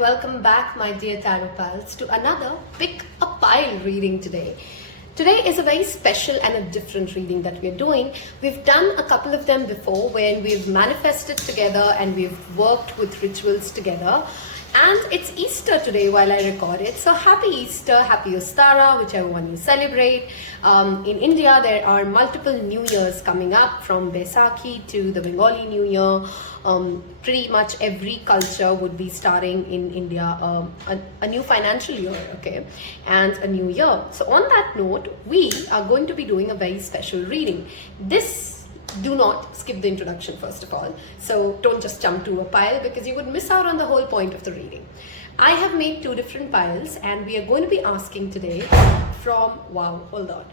Welcome back, my dear Taropals, to another Pick a Pile reading today. Today is a very special and a different reading that we're doing. We've done a couple of them before where we've manifested together and we've worked with rituals together. And it's Easter today while I record it. So happy Easter, happy Ostara, whichever one you celebrate. In India, there are multiple New Years coming up, from Baisakhi to the Bengali New Year. Pretty much every culture would be starting in India a new financial year, okay, and a new year. So on that note, we are going to be doing a very special reading. Do not skip the introduction first of all. So don't just jump to a pile because you would miss out on the whole point of the reading. I have made two different piles and we are going to be asking today from, wow, hold on.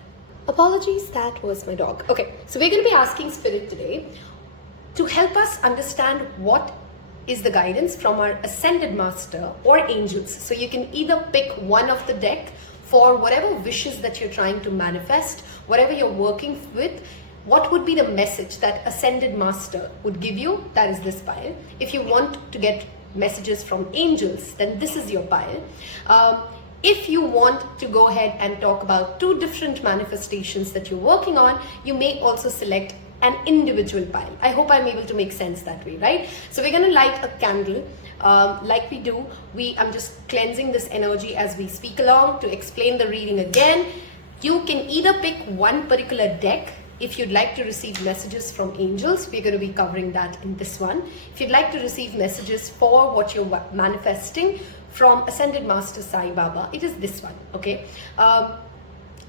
Apologies, that was my dog. Okay, so we're going to be asking Spirit today to help us understand what is the guidance from our Ascended Master or angels. So you can either pick one of the deck for whatever wishes that you're trying to manifest, whatever you're working with. What would be the message that Ascended Master would give you? That is this pile. If you want to get messages from angels, then this is your pile. If you want to go ahead and talk about two different manifestations that you're working on, you may also select an individual pile. I hope I'm able to make sense that way, right? So we're going to light a candle. Like we do, I'm just cleansing this energy as we speak along. To explain the reading again, you can either pick one particular deck. If you'd like to receive messages from angels, we're going to be covering that in this one. If you'd like to receive messages for what you're manifesting from Ascended Master Sai Baba, it is this one, okay?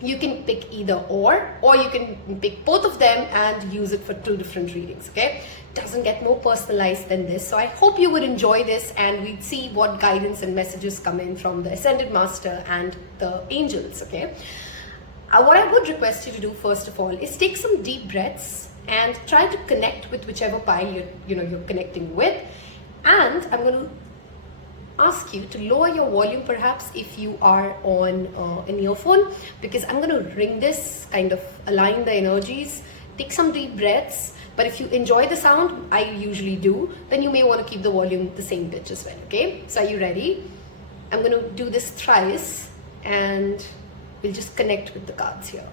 You can pick either or you can pick both of them and use it for two different readings, okay? Doesn't get more personalized than this. So I hope you would enjoy this and we'd see what guidance and messages come in from the Ascended Master and the angels, okay? What I would request you to do first of all is take some deep breaths and try to connect with whichever pile you're connecting with. And I'm going to ask you to lower your volume perhaps if you are on an earphone, because I'm going to ring this, kind of align the energies. Take some deep breaths, but if you enjoy the sound, I usually do, then you may want to keep the volume the same pitch as well, okay? So are you ready? I'm going to do this thrice and we'll just connect with the cards here.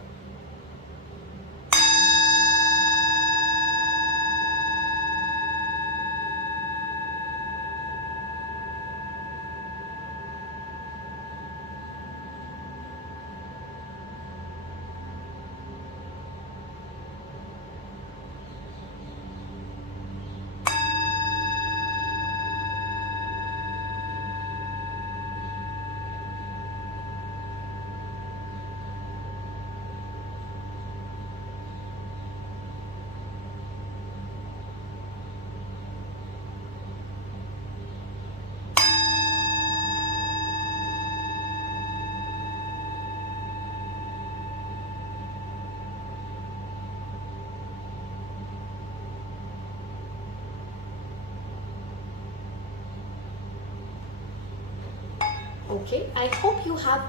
Okay, I hope you have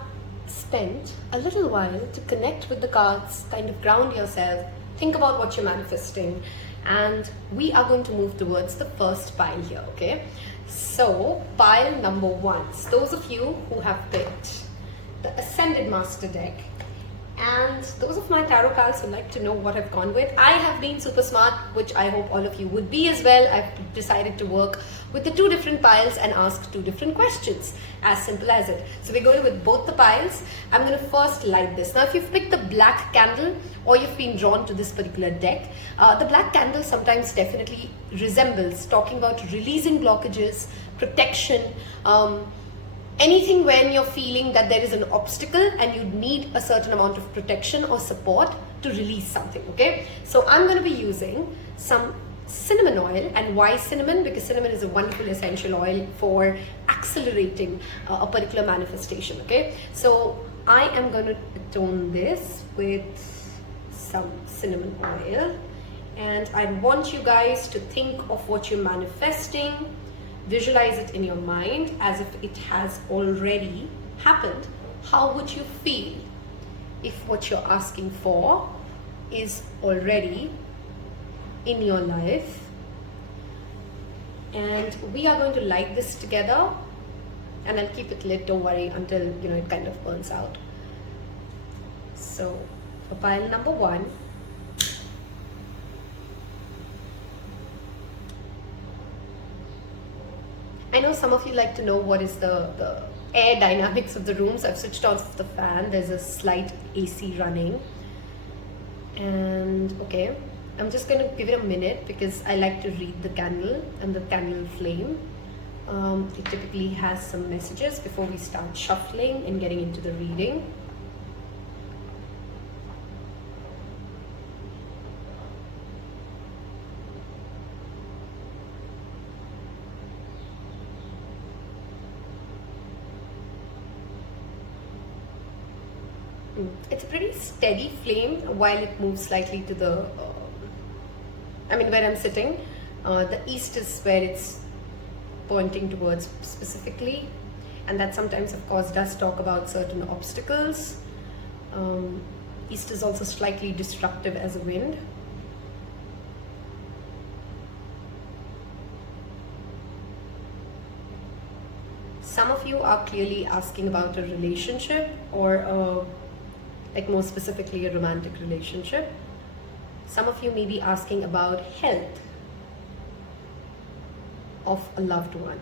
spent a little while to connect with the cards, kind of ground yourself, think about what you're manifesting, and we are going to move towards the first pile here, okay? So, pile number one. So those of you who have picked the Ascended Master deck, and those of my tarot pals who like to know what I've gone with, I have been super smart, which I hope all of you would be as well. I've decided to work with the two different piles and ask two different questions. As simple as it. So we're going with both the piles. I'm going to first light this. Now if you've picked the black candle or you've been drawn to this particular deck, the black candle sometimes definitely resembles talking about releasing blockages, protection, anything when you're feeling that there is an obstacle and you need a certain amount of protection or support to release something, okay? So I'm going to be using some cinnamon oil. And why cinnamon? Because cinnamon is a wonderful essential oil for accelerating a particular manifestation, okay? So I am going to tone this with some cinnamon oil, and I want you guys to think of what you're manifesting. Visualize it in your mind as if it has already happened. How would you feel if what you're asking for is already in your life. And we are going to light this together, and I'll keep it lit, don't worry, until it kind of burns out. So for pile number 1, I know some of you like to know what is the air dynamics of the room, so I've switched on the fan. There's a slight AC running. And okay, I'm just going to give it a minute because I like to read the candle and the candle flame. It typically has some messages before we start shuffling and getting into the reading. It's a pretty steady flame while it moves slightly to the, where I'm sitting. The east is where it's pointing towards specifically, and that sometimes of course does talk about certain obstacles. East is also slightly disruptive as a wind. Some of you are clearly asking about a relationship, or more specifically a romantic relationship. Some of you may be asking about health of a loved one.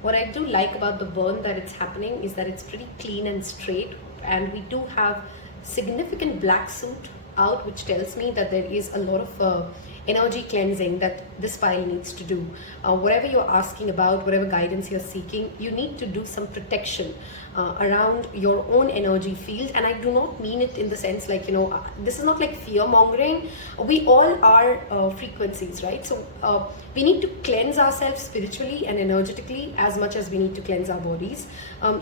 What I do like about the burn that it's happening is that it's pretty clean and straight, and we do have significant black soot out, which tells me that there is a lot of energy cleansing that this pile needs to do. Whatever you're asking about, whatever guidance you're seeking, you need to do some protection around your own energy field. And I do not mean it in the sense like, this is not like fear mongering. We all are frequencies, right? So we need to cleanse ourselves spiritually and energetically as much as we need to cleanse our bodies.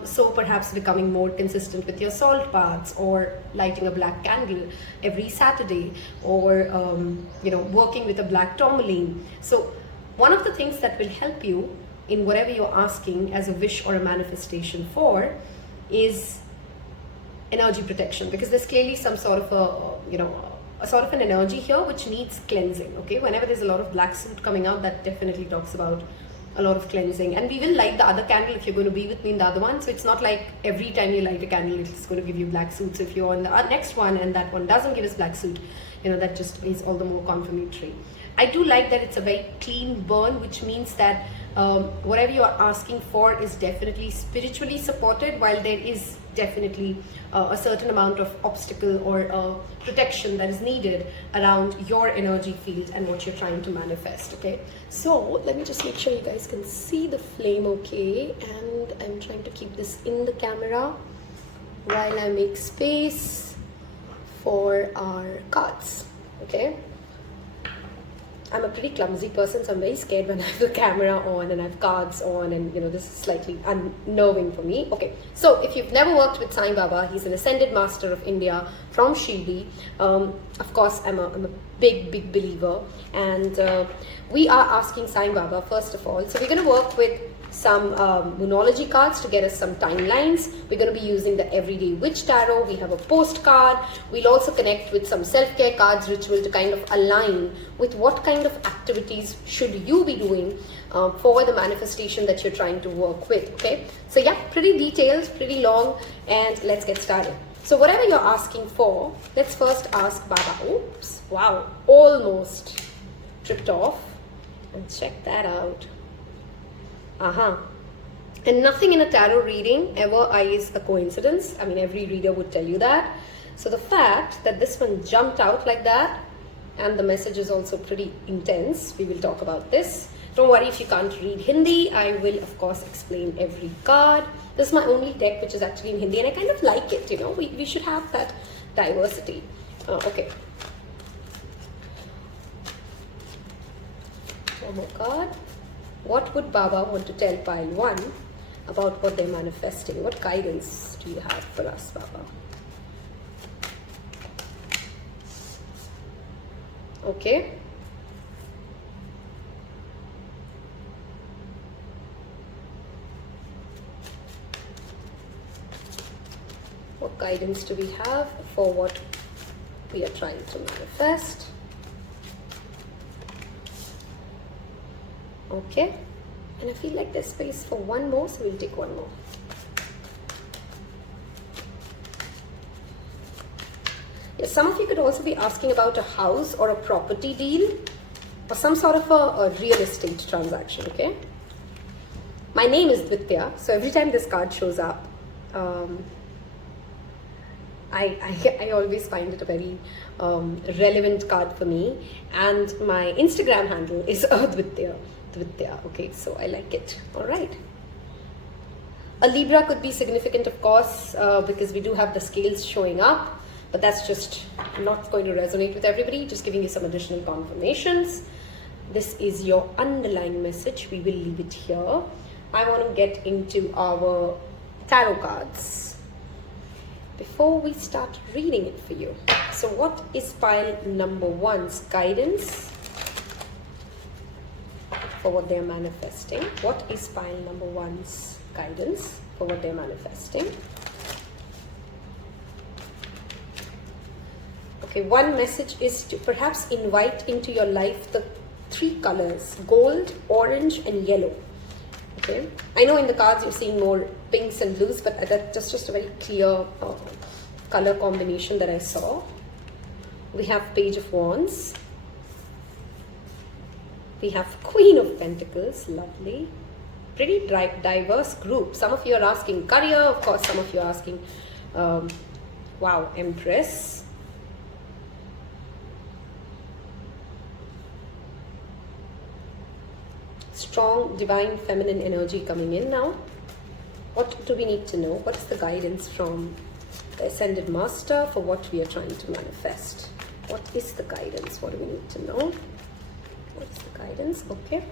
So perhaps becoming more consistent with your salt baths, or lighting a black candle every Saturday, or working with a black tourmaline. So one of the things that will help you in whatever you're asking as a wish or a manifestation for is energy protection, because there's clearly some sort of a sort of an energy here which needs cleansing. Okay, whenever there's a lot of black soot coming out, that definitely talks about a lot of cleansing. And we will light the other candle if you're going to be with me in the other one. So it's not like every time you light a candle it's going to give you black soot. So if you're on the next one and that one doesn't give us black soot, that just is all the more confirmatory. I do like that it's a very clean burn, which means that whatever you are asking for is definitely spiritually supported, while there is definitely a certain amount of obstacle or protection that is needed around your energy field and what you're trying to manifest. Okay, so let me just make sure you guys can see the flame okay, and I'm trying to keep this in the camera while I make space for our cards. Okay, I'm a pretty clumsy person, so I'm very scared when I have the camera on and I have cards on, and this is slightly unnerving for me. Okay, so if you've never worked with Sai Baba, he's an ascended master of India from Shirdi. Of course, I'm a big believer, and we are asking Sai Baba first of all. So we're going to work with some moonology cards to get us some timelines. We're going to be using the Everyday Witch Tarot. We have a postcard. We'll also connect with some self-care cards, ritual, to kind of align with what kind of activities should you be doing for the manifestation that you're trying to work with. Okay, so yeah, pretty detailed, pretty long, and let's get started. So whatever you're asking for, let's first ask Baba. Oops, wow, almost tripped off. And check that out. And nothing in a tarot reading ever is a coincidence. I mean, every reader would tell you that. So the fact that this one jumped out like that, and the message is also pretty intense, we will talk about this. Don't worry if you can't read Hindi, I will of course explain every card. This is my only deck which is actually in Hindi, and I kind of like it, we should have that diversity. Okay. One more card. What would Baba want to tell pile 1 about what they're manifesting? What guidance do you have for us, Baba? Okay. What guidance do we have for what we are trying to manifest. Okay, and I feel like there's space for one more, so we'll take one more. Yes, some of you could also be asking about a house or a property deal or some sort of a real estate transaction, okay? My name is Dwitiya, so every time this card shows up, I always find it a very relevant card for me, and my Instagram handle is Dwitiya, okay, so I like it. All right. A Libra could be significant, of course, because we do have the scales showing up, but that's just not going to resonate with everybody, just giving you some additional confirmations. This is your underlying message. We will leave it here. I want to get into our tarot cards before we start reading it for you. So what is pile number 1's guidance for what they're manifesting? What is pile number 1's guidance for what they're manifesting? Okay, one message is to perhaps invite into your life the 3 colors, gold, orange and yellow. Okay, I know in the cards you're seeing more pinks and blues, but that's just a very clear color combination that I saw. We have Page of Wands. We have Queen of Pentacles, lovely. Pretty diverse group. Some of you are asking career, of course, some of you are asking, wow, Empress. Strong divine feminine energy coming in now. What do we need to know? What is the guidance from the Ascended Master for what we are trying to manifest? What is the guidance? What do we need to know? What is the guidance? Okay.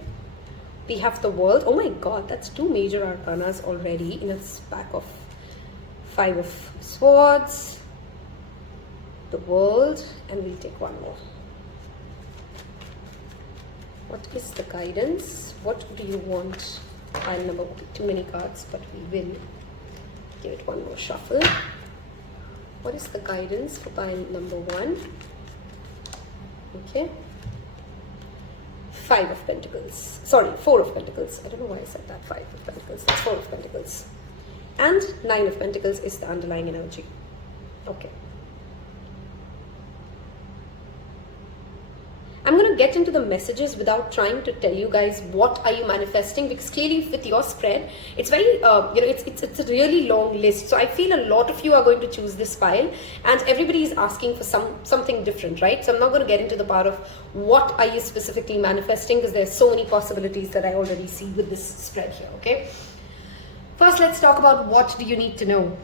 We have the World. Oh my God, that's 2 major arcanas already in its back of 5 of Swords. The World, and we'll take one more. What is the guidance? What do you want? Pile number 1. Too many cards, but we will give it one more shuffle. What is the guidance for pile number 1? Okay. 5 of Pentacles. Sorry, 4 of Pentacles. I don't know why I said that. 5 of Pentacles. That's 4 of Pentacles. And 9 of Pentacles is the underlying energy. Okay. I'm going to get into the messages without trying to tell you guys what are you manifesting, because clearly with your spread, it's very, it's a really long list. So I feel a lot of you are going to choose this pile, and everybody is asking for something different, right? So I'm not going to get into the part of what are you specifically manifesting, because there's so many possibilities that I already see with this spread here, okay? First, let's talk about what do you need to know.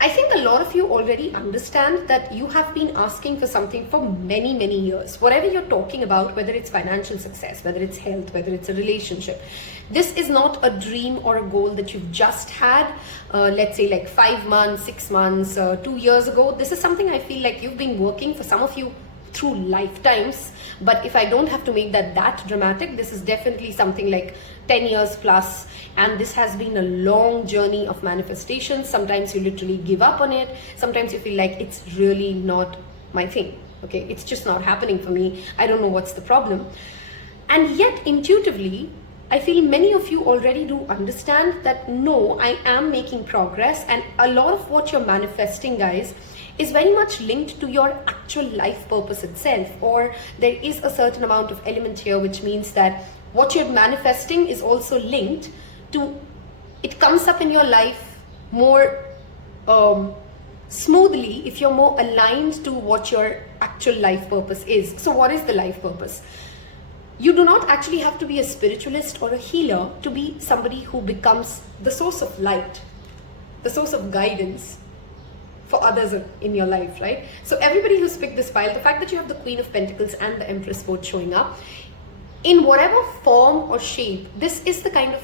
I think a lot of you already understand that you have been asking for something for many, many years. Whatever you're talking about, whether it's financial success, whether it's health, whether it's a relationship, this is not a dream or a goal that you've just had, let's say like 5 months, 6 months, 2 years ago. This is something I feel like you've been working for, some of you through lifetimes. But if I don't have to make that dramatic, this is definitely something like 10 years plus, and this has been a long journey of manifestation. Sometimes you literally give up on it, sometimes you feel like it's really not my thing, okay, it's just not happening for me, I don't know what's the problem. And yet intuitively I feel many of you already do understand that no, I am making progress, and a lot of what you're manifesting, guys, is very much linked to your actual life purpose itself, or there is a certain amount of element here which means that what you're manifesting is also linked to, it comes up in your life more smoothly if you're more aligned to what your actual life purpose is. So what is the life purpose? You do not actually have to be a spiritualist or a healer to be somebody who becomes the source of light, the source of guidance for others in your life, right? So everybody who's picked this pile, the fact that you have the Queen of Pentacles and the Empress both showing up, in whatever form or shape, this is the kind of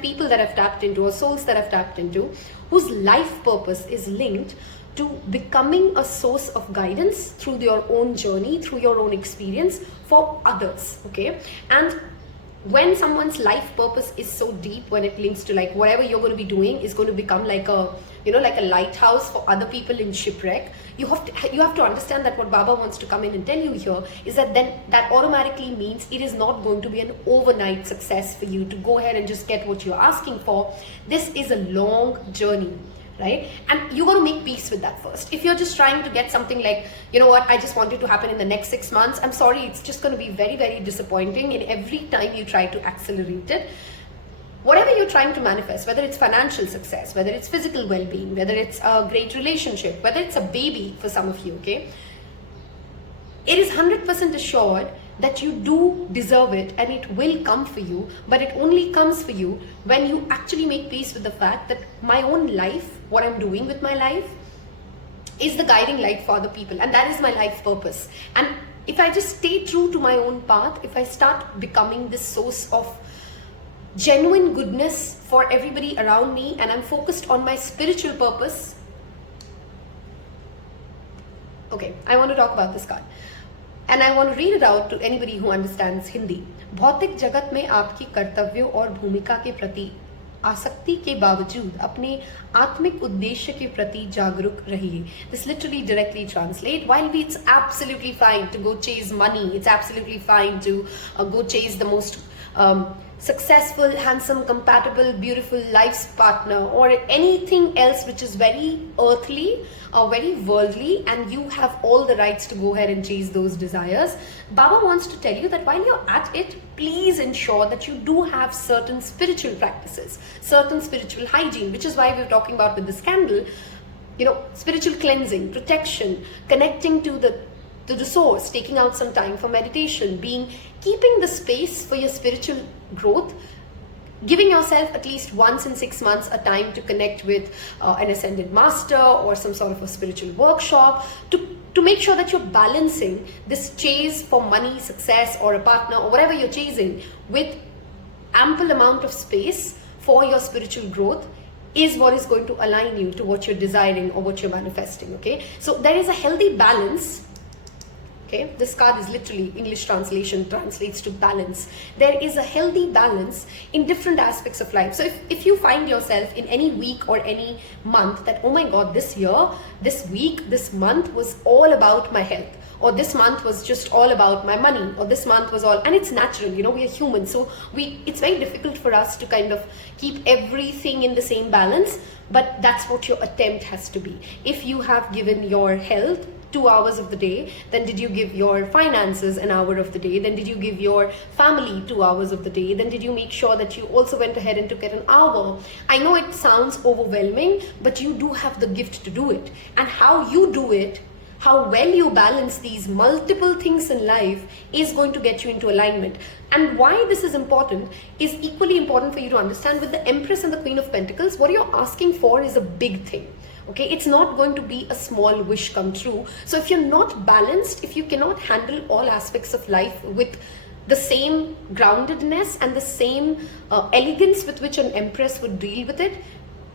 people that I've tapped into, or souls that I've tapped into, whose life purpose is linked to becoming a source of guidance through your own journey, through your own experience for others, okay? And when someone's life purpose is so deep, when it links to like whatever you're going to be doing is going to become like a, you know, like a lighthouse for other people in shipwreck, you have to understand that what Baba wants to come in and tell you here is that then that automatically means it is not going to be an overnight success for you to go ahead and just get what you're asking for. This is a long journey, right? And you got to make peace with that first. If you're just trying to get something like, you know what, I just want it to happen in the next 6 months, I'm sorry, it's just going to be very, very disappointing in every time you try to accelerate it. Whatever you're trying to manifest, whether it's financial success, whether it's physical well-being, whether it's a great relationship, whether it's a baby for some of you, okay, it is 100% assured that you do deserve it and it will come for you, but it only comes for you when you actually make peace with the fact that my own life, what I'm doing with my life, is the guiding light for other people, and that is my life purpose. And if I just stay true to my own path, if I start becoming this source of genuine goodness for everybody around me, and I'm focused on my spiritual purpose. Okay, I want to talk about this card. And I want to read it out to anybody who understands Hindi. भौतिक जगत में आपकी कर्तव्यों और भूमिका के प्रति आसक्ति के बावजूद अपने आत्मिक उद्देश्य के प्रति जागरूक रहिए. This literally directly translate. While it's absolutely fine to go chase money, it's absolutely fine to go chase the most successful, handsome, compatible, beautiful life's partner, or anything else which is very earthly or very worldly, and you have all the rights to go ahead and chase those desires. Baba wants to tell you that while you're at it, please ensure that you do have certain spiritual practices, certain spiritual hygiene, which is why we're talking about with this candle, you know, spiritual cleansing, protection, connecting to the source, taking out some time for meditation, keeping the space for your spiritual growth, giving yourself at least once in 6 months a time to connect with an ascended master or some sort of a spiritual workshop to make sure that you're balancing this chase for money, success, or a partner, or whatever you're chasing, with ample amount of space for your spiritual growth is what is going to align you to what you're desiring or what you're manifesting. Okay, so there is a healthy balance. Okay, this card is literally, English translation translates to balance. There is a healthy balance in different aspects of life. So if you find yourself in any week or any month that, oh my God, this year, this week, this month was all about my health, or this month was just all about my money, or this month was all, and it's natural, you know, we are human, so it's very difficult for us to kind of keep everything in the same balance, but that's what your attempt has to be. If you have given your health 2 hours of the day, then did you give your finances an hour of the day? Then did you give your family 2 hours of the day? Then did you make sure that you also went ahead and took it an hour? I know it sounds overwhelming, but you do have the gift to do it. And how you do it, how well you balance these multiple things in life, is going to get you into alignment. And why this is important is equally important for you to understand. With the Empress and the Queen of Pentacles, what you're asking for is a big thing. Okay, it's not going to be a small wish come true. So if you're not balanced, if you cannot handle all aspects of life with the same groundedness and the same elegance with which an Empress would deal with it,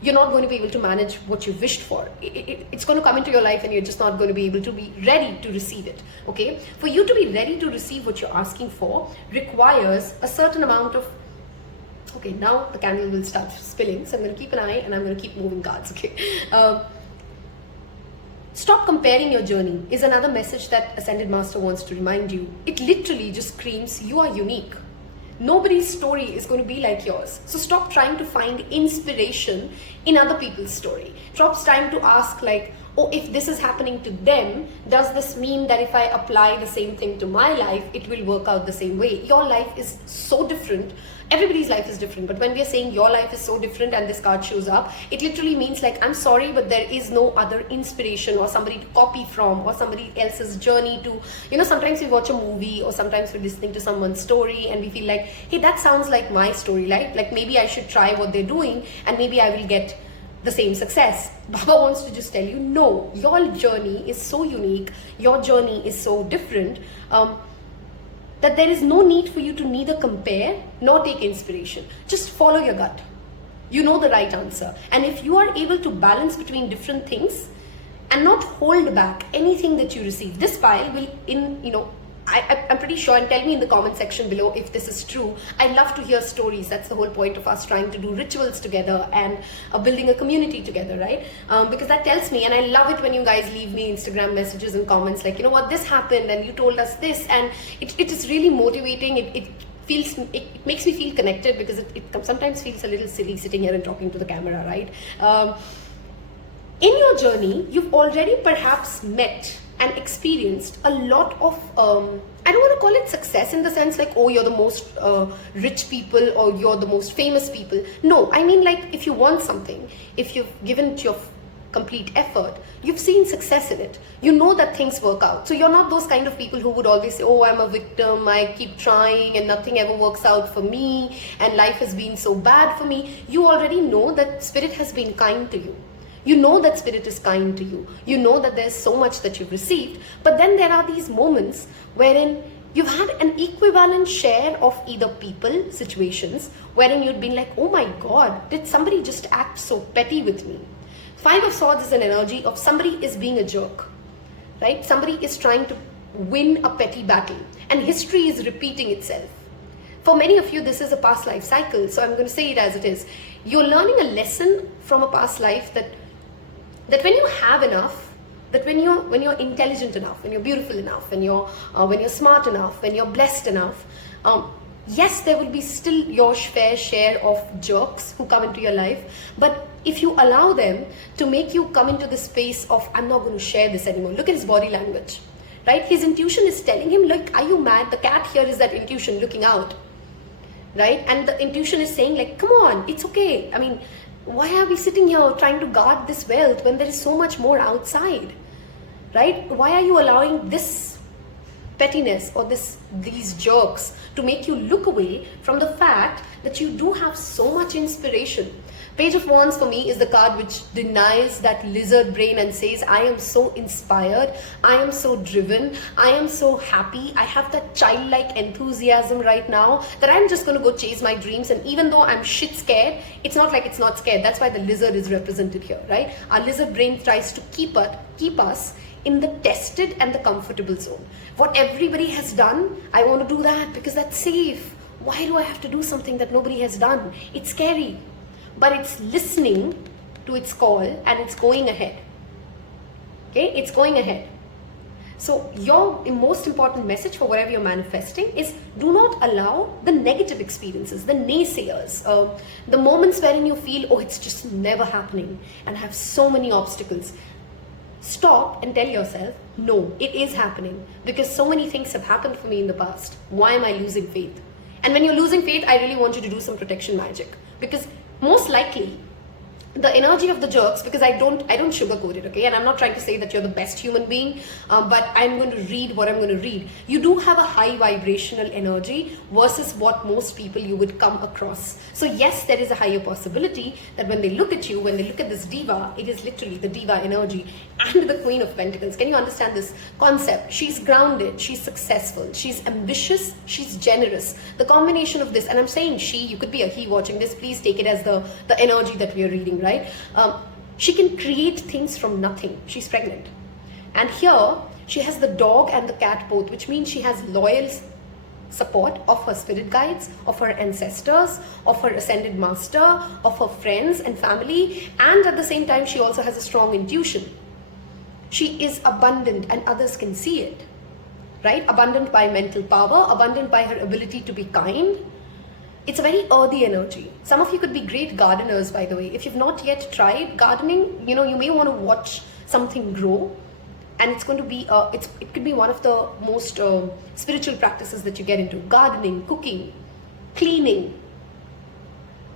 you're not going to be able to manage what you wished for. It's going to come into your life and you're just not going to be able to be ready to receive it. Okay, for you to be ready to receive what you're asking for requires a certain amount of, okay, now the candle will start spilling, so I'm going to keep an eye and I'm going to keep moving cards, okay. Stop comparing your journey is another message that Ascended Master wants to remind you. It literally just screams, you are unique. Nobody's story is going to be like yours. So stop trying to find inspiration in other people's story. Stop trying to ask like, oh, if this is happening to them, does this mean that if I apply the same thing to my life, it will work out the same way? Your life is so different. Everybody's life is different. But when we are saying your life is so different and this card shows up, it literally means like, I'm sorry, but there is no other inspiration or somebody to copy from or somebody else's journey to, you know, sometimes we watch a movie or sometimes we're listening to someone's story and we feel like, hey, that sounds like my story, right? Like maybe I should try what they're doing and maybe I will get the same success. Baba wants to just tell you, no, your journey is so unique, your journey is so different, that there is no need for you to neither compare nor take inspiration. Just follow your gut. You know the right answer. And if you are able to balance between different things and not hold back anything that you receive, this pile will, I'm pretty sure, and tell me in the comment section below if this is true. I love to hear stories. That's the whole point of us trying to do rituals together and building a community together, right? Because that tells me, and I love it when you guys leave me Instagram messages and comments like, you know what, this happened and you told us this, and it is really motivating. It makes me feel connected, because it sometimes feels a little silly sitting here and talking to the camera, right? In your journey, you've already perhaps met and experienced a lot of, I don't want to call it success in the sense like, oh, you're the most rich people or you're the most famous people. No, I mean like if you want something, if you've given your complete effort, you've seen success in it. You know that things work out. So you're not those kind of people who would always say, oh, I'm a victim, I keep trying and nothing ever works out for me and life has been so bad for me. You already know that spirit has been kind to you. You know that spirit is kind to you. You know that there's so much that you've received. But then there are these moments wherein you've had an equivalent share of either people, situations, wherein you'd been like, oh my God, did somebody just act so petty with me? Five of Swords is an energy of somebody is being a jerk, right? Somebody is trying to win a petty battle and history is repeating itself. For many of you, this is a past life cycle. So I'm going to say it as it is. You're learning a lesson from a past life that when you have enough, that when you're intelligent enough, when you're beautiful enough, when you're smart enough, when you're blessed enough, yes, there will be still your fair share of jerks who come into your life. But if you allow them to make you come into the space of, I'm not going to share this anymore. Look at his body language, right? His intuition is telling him, like, are you mad? The cat here is that intuition looking out, right? And the intuition is saying like, come on, it's okay. I mean, why are we sitting here trying to guard this wealth when there is so much more outside, right? Why are you allowing this pettiness or these jerks to make you look away from the fact that you do have so much inspiration? Page of Wands for me is the card which denies that lizard brain and says, I am so inspired, I am so driven, I am so happy, I have that childlike enthusiasm right now that I'm just going to go chase my dreams. And even though I'm shit scared, it's not like it's not scared. That's why the lizard is represented here, right? Our lizard brain tries to keep us in the tested and the comfortable zone. What everybody has done, I want to do that because that's safe. Why do I have to do something that nobody has done? It's scary. But it's listening to its call and it's going ahead. Okay, it's going ahead. So your most important message for whatever you're manifesting is, do not allow the negative experiences, the naysayers, the moments wherein you feel, oh, it's just never happening and have so many obstacles. Stop and tell yourself, no, it is happening, because so many things have happened for me in the past. Why am I losing faith? And when you're losing faith, I really want you to do some protection magic, because most likely the energy of the jerks, because I don't sugarcoat it, okay? And I'm not trying to say that you're the best human being, but I'm going to read what I'm going to read. You do have a high vibrational energy versus what most people you would come across. So yes, there is a higher possibility that when they look at you, when they look at this diva, it is literally the diva energy and the Queen of Pentacles. Can you understand this concept? She's grounded, she's successful, she's ambitious, she's generous. The combination of this, and I'm saying she, you could be a he watching this, please take it as the energy that we are reading, right? She can create things from nothing. She's pregnant. And here, she has the dog and the cat both, which means she has loyal support of her spirit guides, of her ancestors, of her ascended master, of her friends and family. And at the same time, she also has a strong intuition. She is abundant and others can see it, right? Abundant by mental power, abundant by her ability to be kind. It's a very earthy energy. Some of you could be great gardeners, by the way. If you've not yet tried gardening, you may want to watch something grow. And it's going to be, it could be one of the most spiritual practices that you get into. Gardening, cooking, cleaning.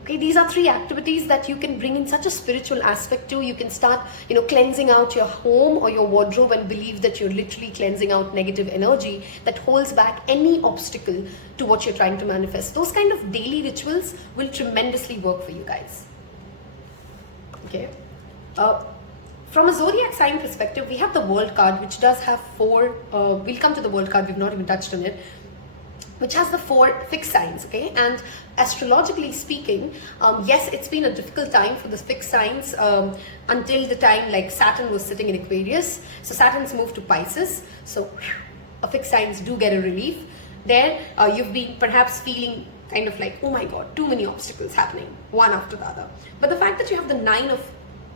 Okay, these are three activities that you can bring in such a spiritual aspect to. You can start, cleansing out your home or your wardrobe and believe that you're literally cleansing out negative energy that holds back any obstacle to what you're trying to manifest. Those kind of daily rituals will tremendously work for you guys. Okay. From a zodiac sign perspective, we have the World card, which does have four, we'll come to the World card, we've not even touched on it, which has the four fixed signs, okay? And astrologically speaking, yes, it's been a difficult time for the fixed signs until the time like Saturn was sitting in Aquarius. So Saturn's moved to Pisces. So fixed signs do get a relief. There, you've been perhaps feeling kind of like, oh my God, too many obstacles happening, one after the other. But the fact that you have the 9 of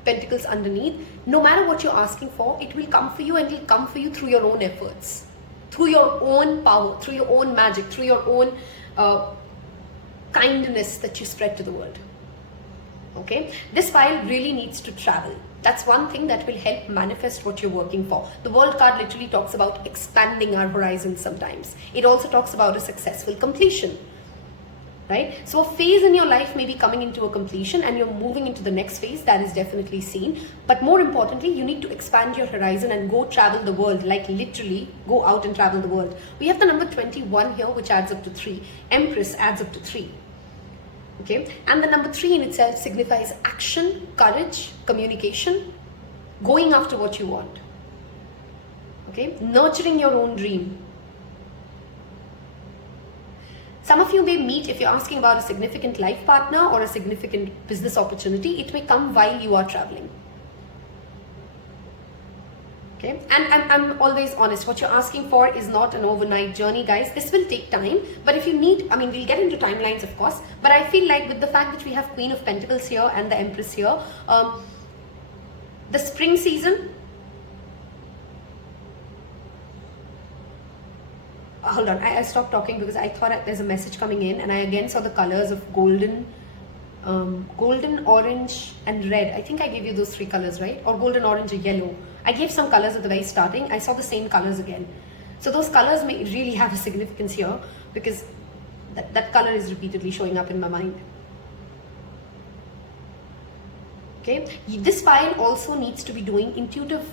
Pentacles underneath, no matter what you're asking for, it will come for you, and it will come for you through your own efforts, through your own power, through your own magic, through your own kindness that you spread to the world. Okay, this file really needs to travel. That's one thing that will help manifest what you're working for. The World card literally talks about expanding our horizons sometimes. It also talks about a successful completion. Right? So a phase in your life may be coming into a completion and you're moving into the next phase. That is definitely seen. But more importantly, you need to expand your horizon and go travel the world, like literally go out and travel the world. We have the number 21 here, which adds up to 3. Empress adds up to 3. Okay, and the number 3 in itself signifies action, courage, communication, going after what you want. Okay, nurturing your own dream. Some of you may meet, if you're asking about a significant life partner or a significant business opportunity, it may come while you are traveling. Okay, and I'm always honest, what you're asking for is not an overnight journey, guys. This will take time, but if you need, I mean, we'll get into timelines, of course, but I feel like with the fact that we have Queen of Pentacles here and the Empress here, the spring season, hold on, I stopped talking because I thought there's a message coming in, and I again saw the colors of golden, orange and red. I think I gave you those 3 colors, right? Or golden, orange and yellow. I gave some colors at the very starting. I saw the same colors again. So those colors may really have a significance here because that color is repeatedly showing up in my mind. Okay, this file also needs to be doing intuitive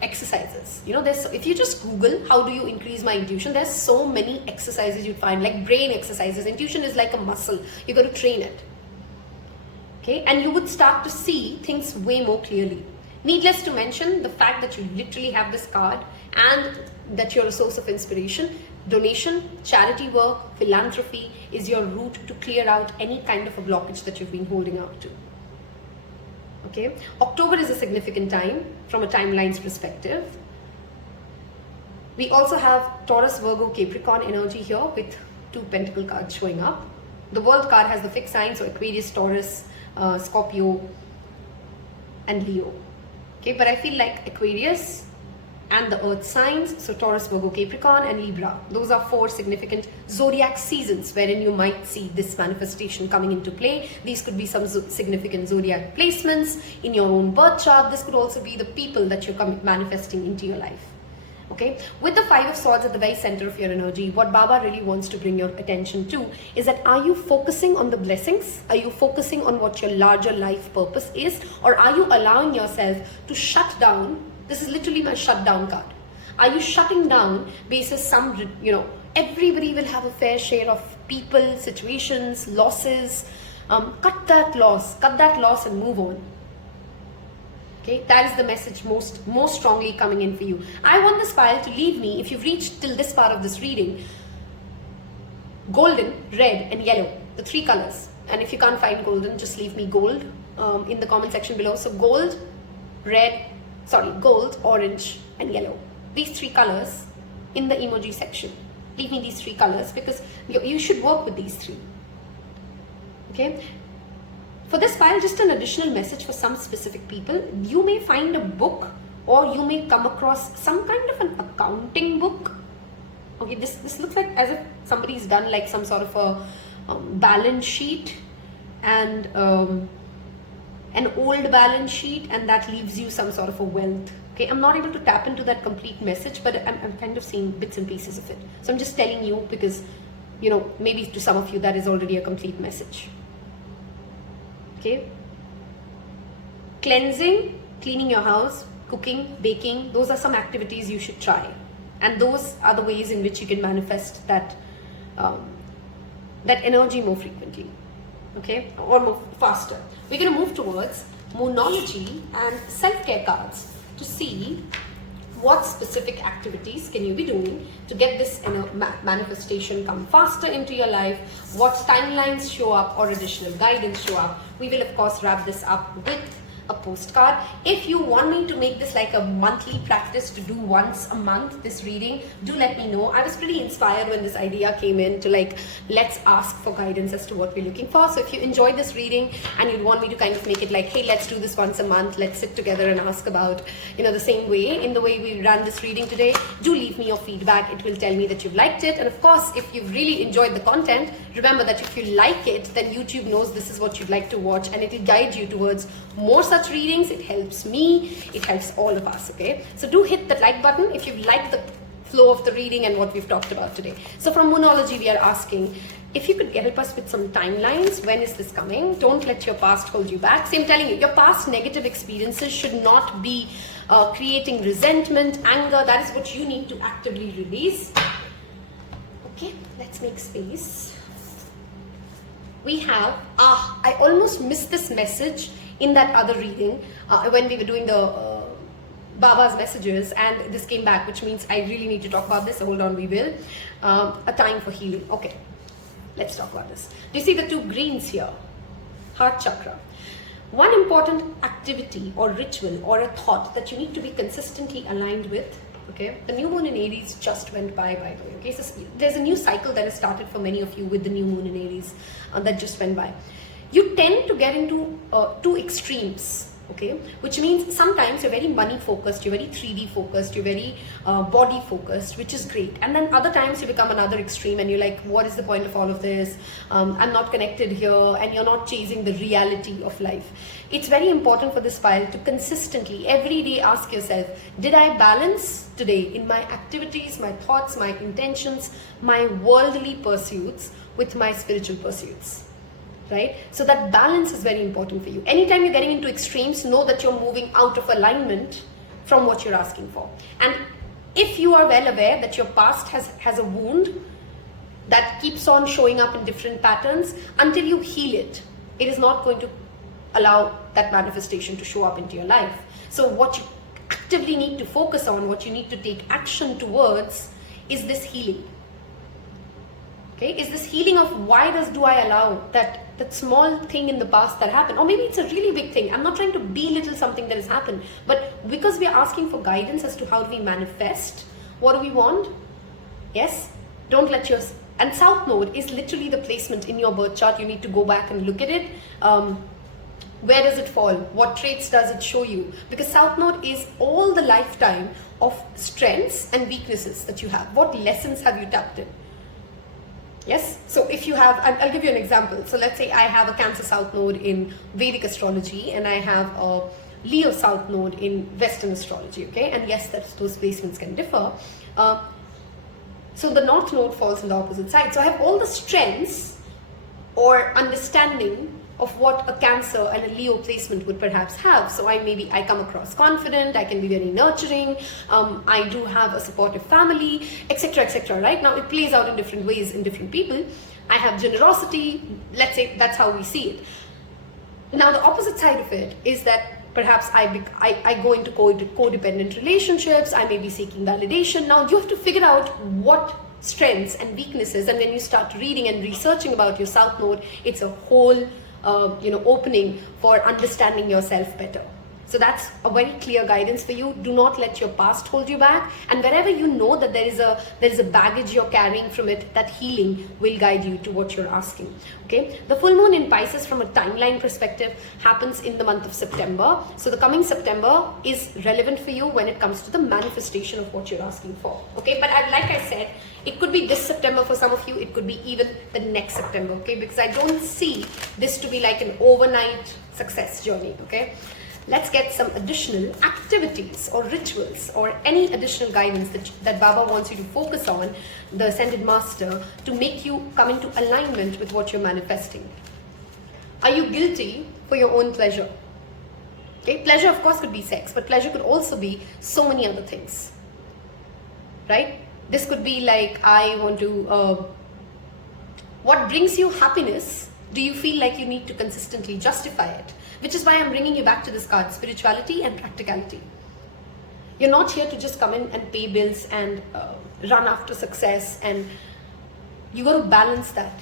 exercises. You know, if you just Google how do you increase my intuition, there's so many exercises you'd find, like brain exercises. Intuition is like a muscle. You got to train it. Okay, and you would start to see things way more clearly. Needless to mention, the fact that you literally have this card and that you're a source of inspiration, donation, charity work, philanthropy is your route to clear out any kind of a blockage that you've been holding out to. Okay, October is a significant time from a timelines perspective. We also have Taurus, Virgo, Capricorn energy here with 2 pentacle cards showing up. The World card has the fixed signs, so Aquarius, Taurus, Scorpio and Leo. Okay, but I feel like Aquarius and the earth signs, so Taurus, Virgo, Capricorn and Libra, those are 4 significant zodiac seasons wherein you might see this manifestation coming into play. These could be some significant zodiac placements in your own birth chart. This could also be the people that you're manifesting into your life. Okay, with the 5 of Swords at the very center of your energy, what Baba really wants to bring your attention to is that, are you focusing on the blessings? Are you focusing on what your larger life purpose is? Or are you allowing yourself to shut down? This is literally my shutdown card. Are you shutting down basis some, everybody will have a fair share of people, situations, losses. Cut that loss and move on. Okay, that is the message most strongly coming in for you. I want this file to leave me, if you've reached till this part of this reading, golden, red and yellow, the 3 colors. And if you can't find golden, just leave me gold in the comment section below. So gold, orange and yellow. These 3 colors in the emoji section. Leave me these 3 colors because you should work with these 3. Okay. For this file, just an additional message for some specific people. You may find a book or you may come across some kind of an accounting book. Okay, this looks like as if somebody's done like some sort of a balance sheet and an old balance sheet, and that leaves you some sort of a wealth. Okay, I'm not able to tap into that complete message, but I'm kind of seeing bits and pieces of it. So I'm just telling you because, maybe to some of you that is already a complete message. Okay, cleansing, cleaning your house, cooking, baking, those are some activities you should try, and those are the ways in which you can manifest that energy more frequently, okay, or more faster. We're going to move towards Moonology and self-care cards to see what specific activities can you be doing to get this manifestation come faster into your life, what timelines show up or additional guidance show up. We will of course wrap this up with a postcard. If you want me to make this like a monthly practice to do once a month this reading, do let me know. I was pretty inspired when this idea came in to like, let's ask for guidance as to what we're looking for. So if you enjoyed this reading and you'd want me to kind of make it like, hey, let's do this once a month, let's sit together and ask about, you know, the same way, in the way we ran this reading today, do leave me your feedback. It will tell me that you've liked it. And of course, if you've really enjoyed the content, remember that if you like it, then YouTube knows this is what you'd like to watch, and it will guide you towards more such readings. It helps me, it helps all of us, okay? So do hit the like button if you've liked the flow of the reading and what we've talked about today. So from Moonology, we are asking if you could help us with some timelines. When is this coming? Don't let your past hold you back. See, I'm telling you, your past negative experiences should not be creating resentment, anger. That is what you need to actively release. Okay, let's make space. We have, I almost missed this message in that other reading when we were doing the Baba's messages, and this came back, which means I really need to talk about this. So hold on, we will. A time for healing. Okay, let's talk about this. Do you see the two greens here? Heart chakra. One important activity or ritual or a thought that you need to be consistently aligned with. Okay, the new moon in Aries just went by the way. Okay, so there's a new cycle that has started for many of you with the new moon in Aries that just went by. You tend to get into two extremes. Okay, which means sometimes you're very money focused, you're very 3D focused, you're very body focused, which is great. And then other times you become another extreme and you're like, what is the point of all of this? I'm not connected here, and you're not chasing the reality of life. It's very important for this file to consistently every day ask yourself, did I balance today in my activities, my thoughts, my intentions, my worldly pursuits with my spiritual pursuits? Right? So that balance is very important for you. Anytime you're getting into extremes, know that you're moving out of alignment from what you're asking for. And if you are well aware that your past has a wound that keeps on showing up in different patterns, until you heal it, it is not going to allow that manifestation to show up into your life. So what you actively need to focus on, what you need to take action towards, is this healing. Okay, is this healing of why do I allow that small thing in the past that happened, or maybe it's a really big thing. I'm not trying to belittle something that has happened, but because we are asking for guidance as to how do we manifest, what do we want? Yes, don't let your, and South Node is literally the placement in your birth chart. You need to go back and look at it. Where does it fall? What traits does it show you? Because South Node is all the lifetime of strengths and weaknesses that you have. What lessons have you tapped in? Yes, so if you have, I'll give you an example. So let's say I have a Cancer South Node in Vedic astrology, and I have a Leo South Node in Western astrology, okay? And yes, those placements can differ. So the North Node falls on the opposite side. So I have all the strengths or understanding of what a Cancer and a Leo placement would perhaps have. So I come across confident, I can be very nurturing, I do have a supportive family, etc., right? Now it plays out in different ways in different people. I have generosity, let's say that's how we see it. Now the opposite side of it is that perhaps I go into codependent relationships, I may be seeking validation. Now you have to figure out what strengths and weaknesses, and when you start reading and researching about your South Node, it's a whole opening for understanding yourself better. So that's a very clear guidance for you. Do not let your past hold you back, and wherever you know that there is a baggage you're carrying from it, that healing will guide you to what you're asking. Okay, the full moon in Pisces from a timeline perspective happens in the month of September. So the coming September is relevant for you when it comes to the manifestation of what you're asking for. Okay, but like I said, it could be this September for some of you, it could be even the next September, okay, because I don't see this to be like an overnight success journey. Okay, let's get some additional activities or rituals or any additional guidance that Baba wants you to focus on, the Ascended Master, to make you come into alignment with what you're manifesting. Are you guilty for your own pleasure? Okay, pleasure of course could be sex, but pleasure could also be so many other things, right? This could be like, I want to, what brings you happiness, do you feel like you need to consistently justify it? Which is why I'm bringing you back to this card, spirituality and practicality. You're not here to just come in and pay bills and run after success, and you got to balance that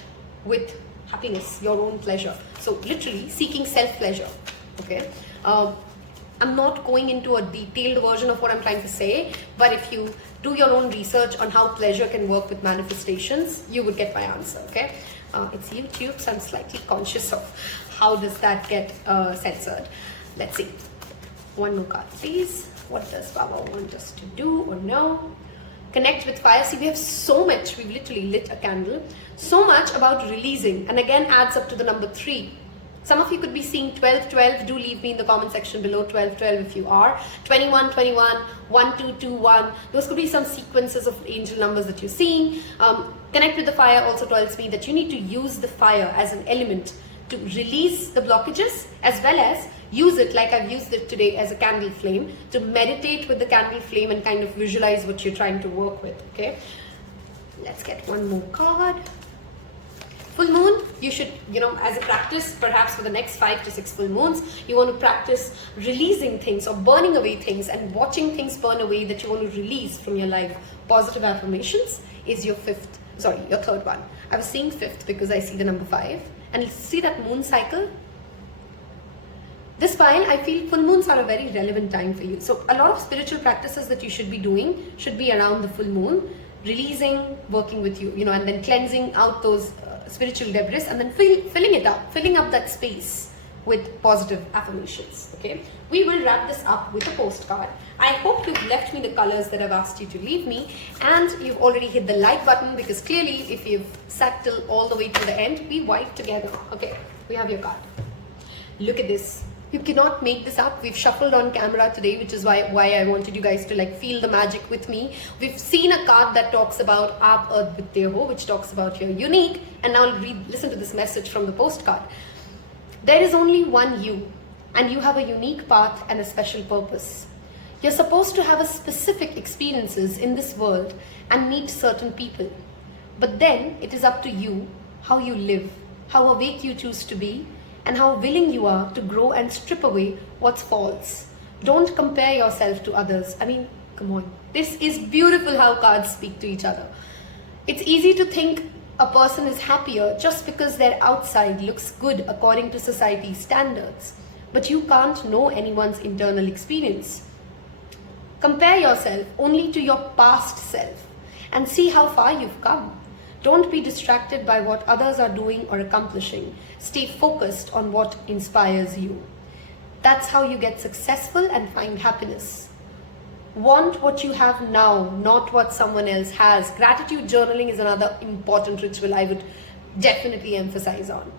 with happiness, your own pleasure. So literally seeking self-pleasure. okay? I'm not going into a detailed version of what I'm trying to say, but if you do your own research on how pleasure can work with manifestations, you would get my answer, okay? It's YouTube, so I'm slightly conscious of how does that get censored. Let's see. One more card, please. What does Baba want us to do or know? Connect with fire. See, we have so much. We've literally lit a candle. So much about releasing, and again adds up to the number 3. Some of you could be seeing 1212. Do leave me in the comment section below 1212 if you are. 2121, 1221. Those could be some sequences of angel numbers that you're seeing. Connect with the fire also tells me that you need to use the fire as an element to release the blockages, as well as use it like I've used it today as a candle flame, to meditate with the candle flame and kind of visualize what you're trying to work with, okay? Let's get one more card. Full moon, you should, as a practice, perhaps for the next 5 to 6 full moons, you want to practice releasing things or burning away things and watching things burn away that you want to release from your life. Positive affirmations is your 3rd one. I was saying 5th because I see the number 5. And see that moon cycle? This pile, I feel full moons are a very relevant time for you. So a lot of spiritual practices that you should be doing should be around the full moon, releasing, working with you, and then cleansing out those spiritual debris, and then filling up that space with positive affirmations, okay? We will wrap this up with a postcard. I hope you've left me the colors that I've asked you to leave me, and you've already hit the like button, because clearly if you've sat till all the way to the end, we wipe together. Okay, we have your card. Look at this. You cannot make this up. We've shuffled on camera today, which is why I wanted you guys to feel the magic with me. We've seen a card that talks about Aap Advitya Ho, which talks about you're unique, and now listen to this message from the postcard. There is only one you, and you have a unique path and a special purpose. You're supposed to have a specific experiences in this world and meet certain people. But then it is up to you how you live, how awake you choose to be, and how willing you are to grow and strip away what's false. Don't compare yourself to others. I mean, come on. This is beautiful how cards speak to each other. It's easy to think a person is happier just because their outside looks good according to society's standards. But you can't know anyone's internal experience. Compare yourself only to your past self and see how far you've come. Don't be distracted by what others are doing or accomplishing. Stay focused on what inspires you. That's how you get successful and find happiness. Want what you have now, not what someone else has. Gratitude journaling is another important ritual I would definitely emphasize on.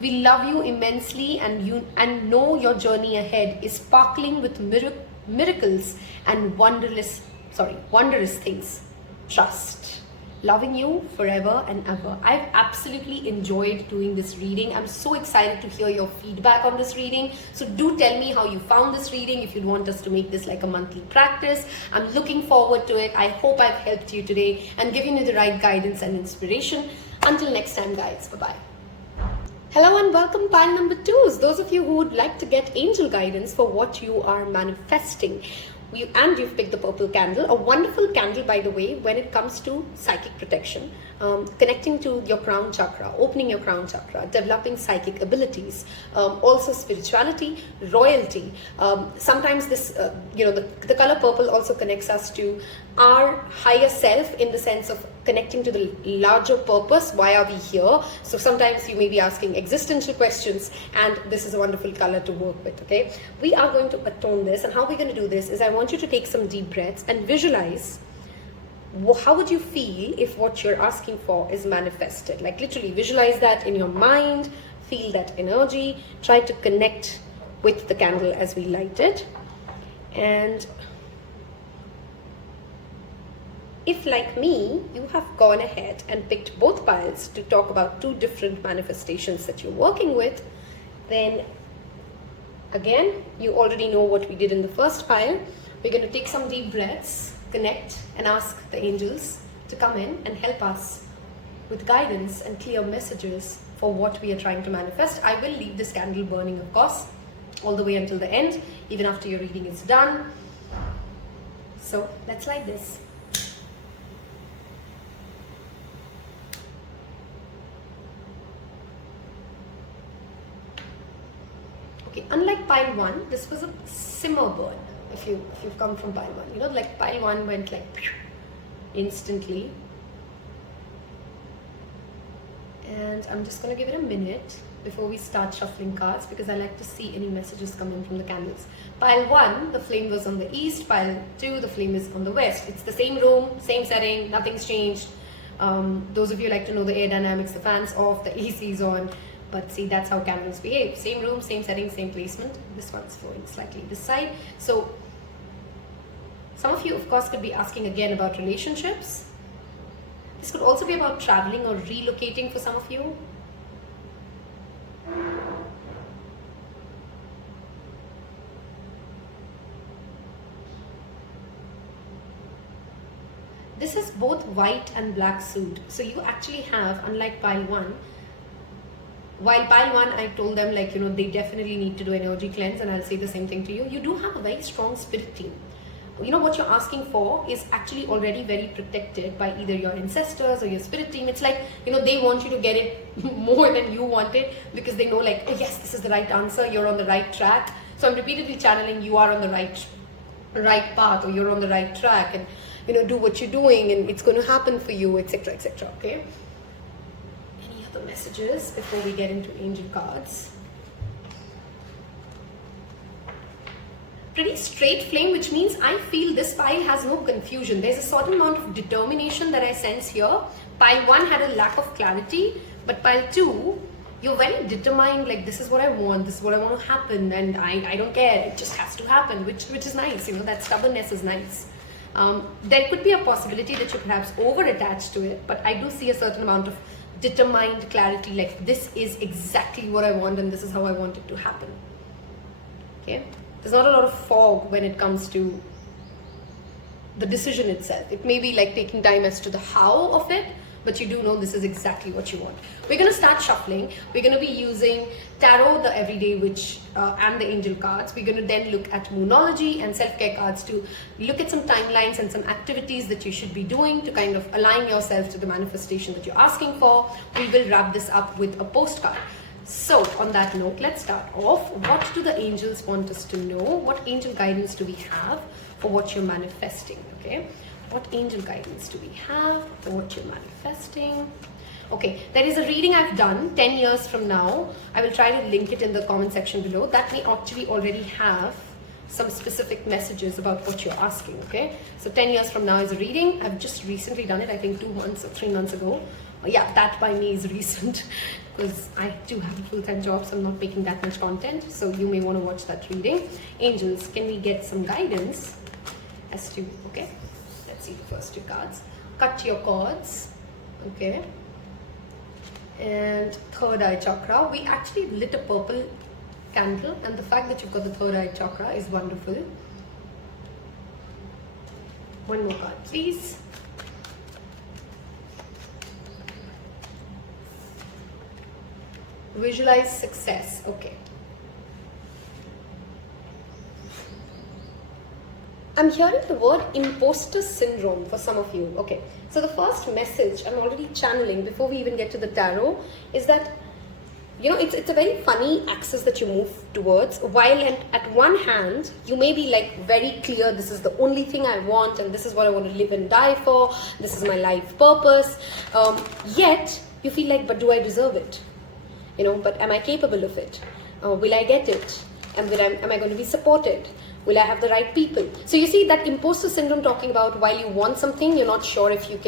We love you immensely, and know your journey ahead is sparkling with miracles and wondrous things. Trust. Loving you forever and ever. I've absolutely enjoyed doing this reading. I'm so excited to hear your feedback on this reading. So do tell me how you found this reading, if you'd want us to make this like a monthly practice. I'm looking forward to it. I hope I've helped you today and given you the right guidance and inspiration. Until next time, guys. Bye-bye. Hello and welcome, pile number 2s. Those of you who would like to get angel guidance for what you are manifesting. You've picked the purple candle, a wonderful candle, by the way, when it comes to psychic protection, connecting to your crown chakra, opening your crown chakra, developing psychic abilities, also spirituality, royalty. Sometimes this, the color purple also connects us to our higher self, in the sense of connecting to the larger purpose. Why are we here? So sometimes you may be asking existential questions, and this is a wonderful color to work with, okay? We are going to attone this, and how we're going to do this is I want you to take some deep breaths and visualize how would you feel if what you're asking for is manifested. Like literally visualize that in your mind, feel that energy, try to connect with the candle as we light it. And if, like me, you have gone ahead and picked both piles to talk about 2 different manifestations that you're working with, then again, you already know what we did in the first pile. We're going to take some deep breaths, connect, and ask the angels to come in and help us with guidance and clear messages for what we are trying to manifest. I will leave this candle burning, of course, all the way until the end, even after your reading is done. So let's light this. Okay, unlike pile 1, this was a simmer burn. If you've come from pile 1, you know, like pile 1 went like instantly. And I'm just going to give it a minute before we start shuffling cards, because I like to see any messages coming from the candles. Pile 1, the flame was on the east. Pile 2, the flame is on the west. It's the same room, same setting, nothing's changed. Those of you like to know the air dynamics, the fans off, the AC is on. But see, that's how candles behave. Same room, same setting, same placement. This one's flowing slightly this side. So some of you, of course, could be asking again about relationships. This could also be about traveling or relocating for some of you. This is both white and black suit. So you actually have, unlike pile 1, while pile 1, I told them, like, you know, they definitely need to do energy cleanse, and I'll say the same thing to you. You do have a very strong spirit team. You know, what you're asking for is actually already very protected by either your ancestors or your spirit team. It's like, you know, they want you to get it more than you want it, because they know, like, oh yes, this is the right answer, you're on the right track. So I'm repeatedly channeling, you are on the right path, or you're on the right track, and, you know, do what you're doing and it's going to happen for you, etc., etc. Okay, any other messages before we get into angel cards? Pretty straight flame, which means I feel this pile has no confusion. There's a certain amount of determination that I sense here. Pile 1 had a lack of clarity, but pile 2, you're very determined, like, this is what I want, this is what I want to happen, and I don't care, it just has to happen, which is nice. You know, that stubbornness is nice. There could be a possibility that you're perhaps over attached to it, but I do see a certain amount of determined clarity, like, this is exactly what I want and this is how I want it to happen. Okay, there's not a lot of fog when it comes to the decision itself. It may be like taking time as to the how of it, but you do know this is exactly what you want. We're going to start shuffling. We're going to be using tarot, the everyday witch, and the angel cards. We're going to then look at moonology and self-care cards to look at some timelines and some activities that you should be doing to kind of align yourself to the manifestation that you're asking for. We will wrap this up with a postcard. So on that note, let's start off. What do the angels want us to know? What angel guidance do we have for what you're manifesting? Okay, what angel guidance do we have for what you're manifesting? Okay, there is a reading I've done 10 years from now. I will try to link it in the comment section below. That may actually already have some specific messages about what you're asking. Okay, so 10 years from now is a reading. I've just recently done it, I think 2 months or 3 months ago. Yeah, that by me is recent, because I do have a full-time job, so I'm not making that much content. So you may want to watch that reading. Angels, can we get some guidance as to, okay, let's see the first 2 cards. Cut your cords, okay, and third eye chakra. We actually lit a purple candle, and the fact that you've got the third eye chakra is wonderful. One more card, please. Visualize success. Okay. I'm hearing the word imposter syndrome for some of you. Okay. So the first message I'm already channeling before we even get to the tarot is that, you know, it's a very funny axis that you move towards. While at one hand, you may be like very clear, this is the only thing I want and this is what I want to live and die for. This is my life purpose. Yet you feel like, but do I deserve it? You know, but am I capable of it? Will I get it? And am I going to be supported? Will I have the right people? So you see that imposter syndrome talking about while you want something, you're not sure if you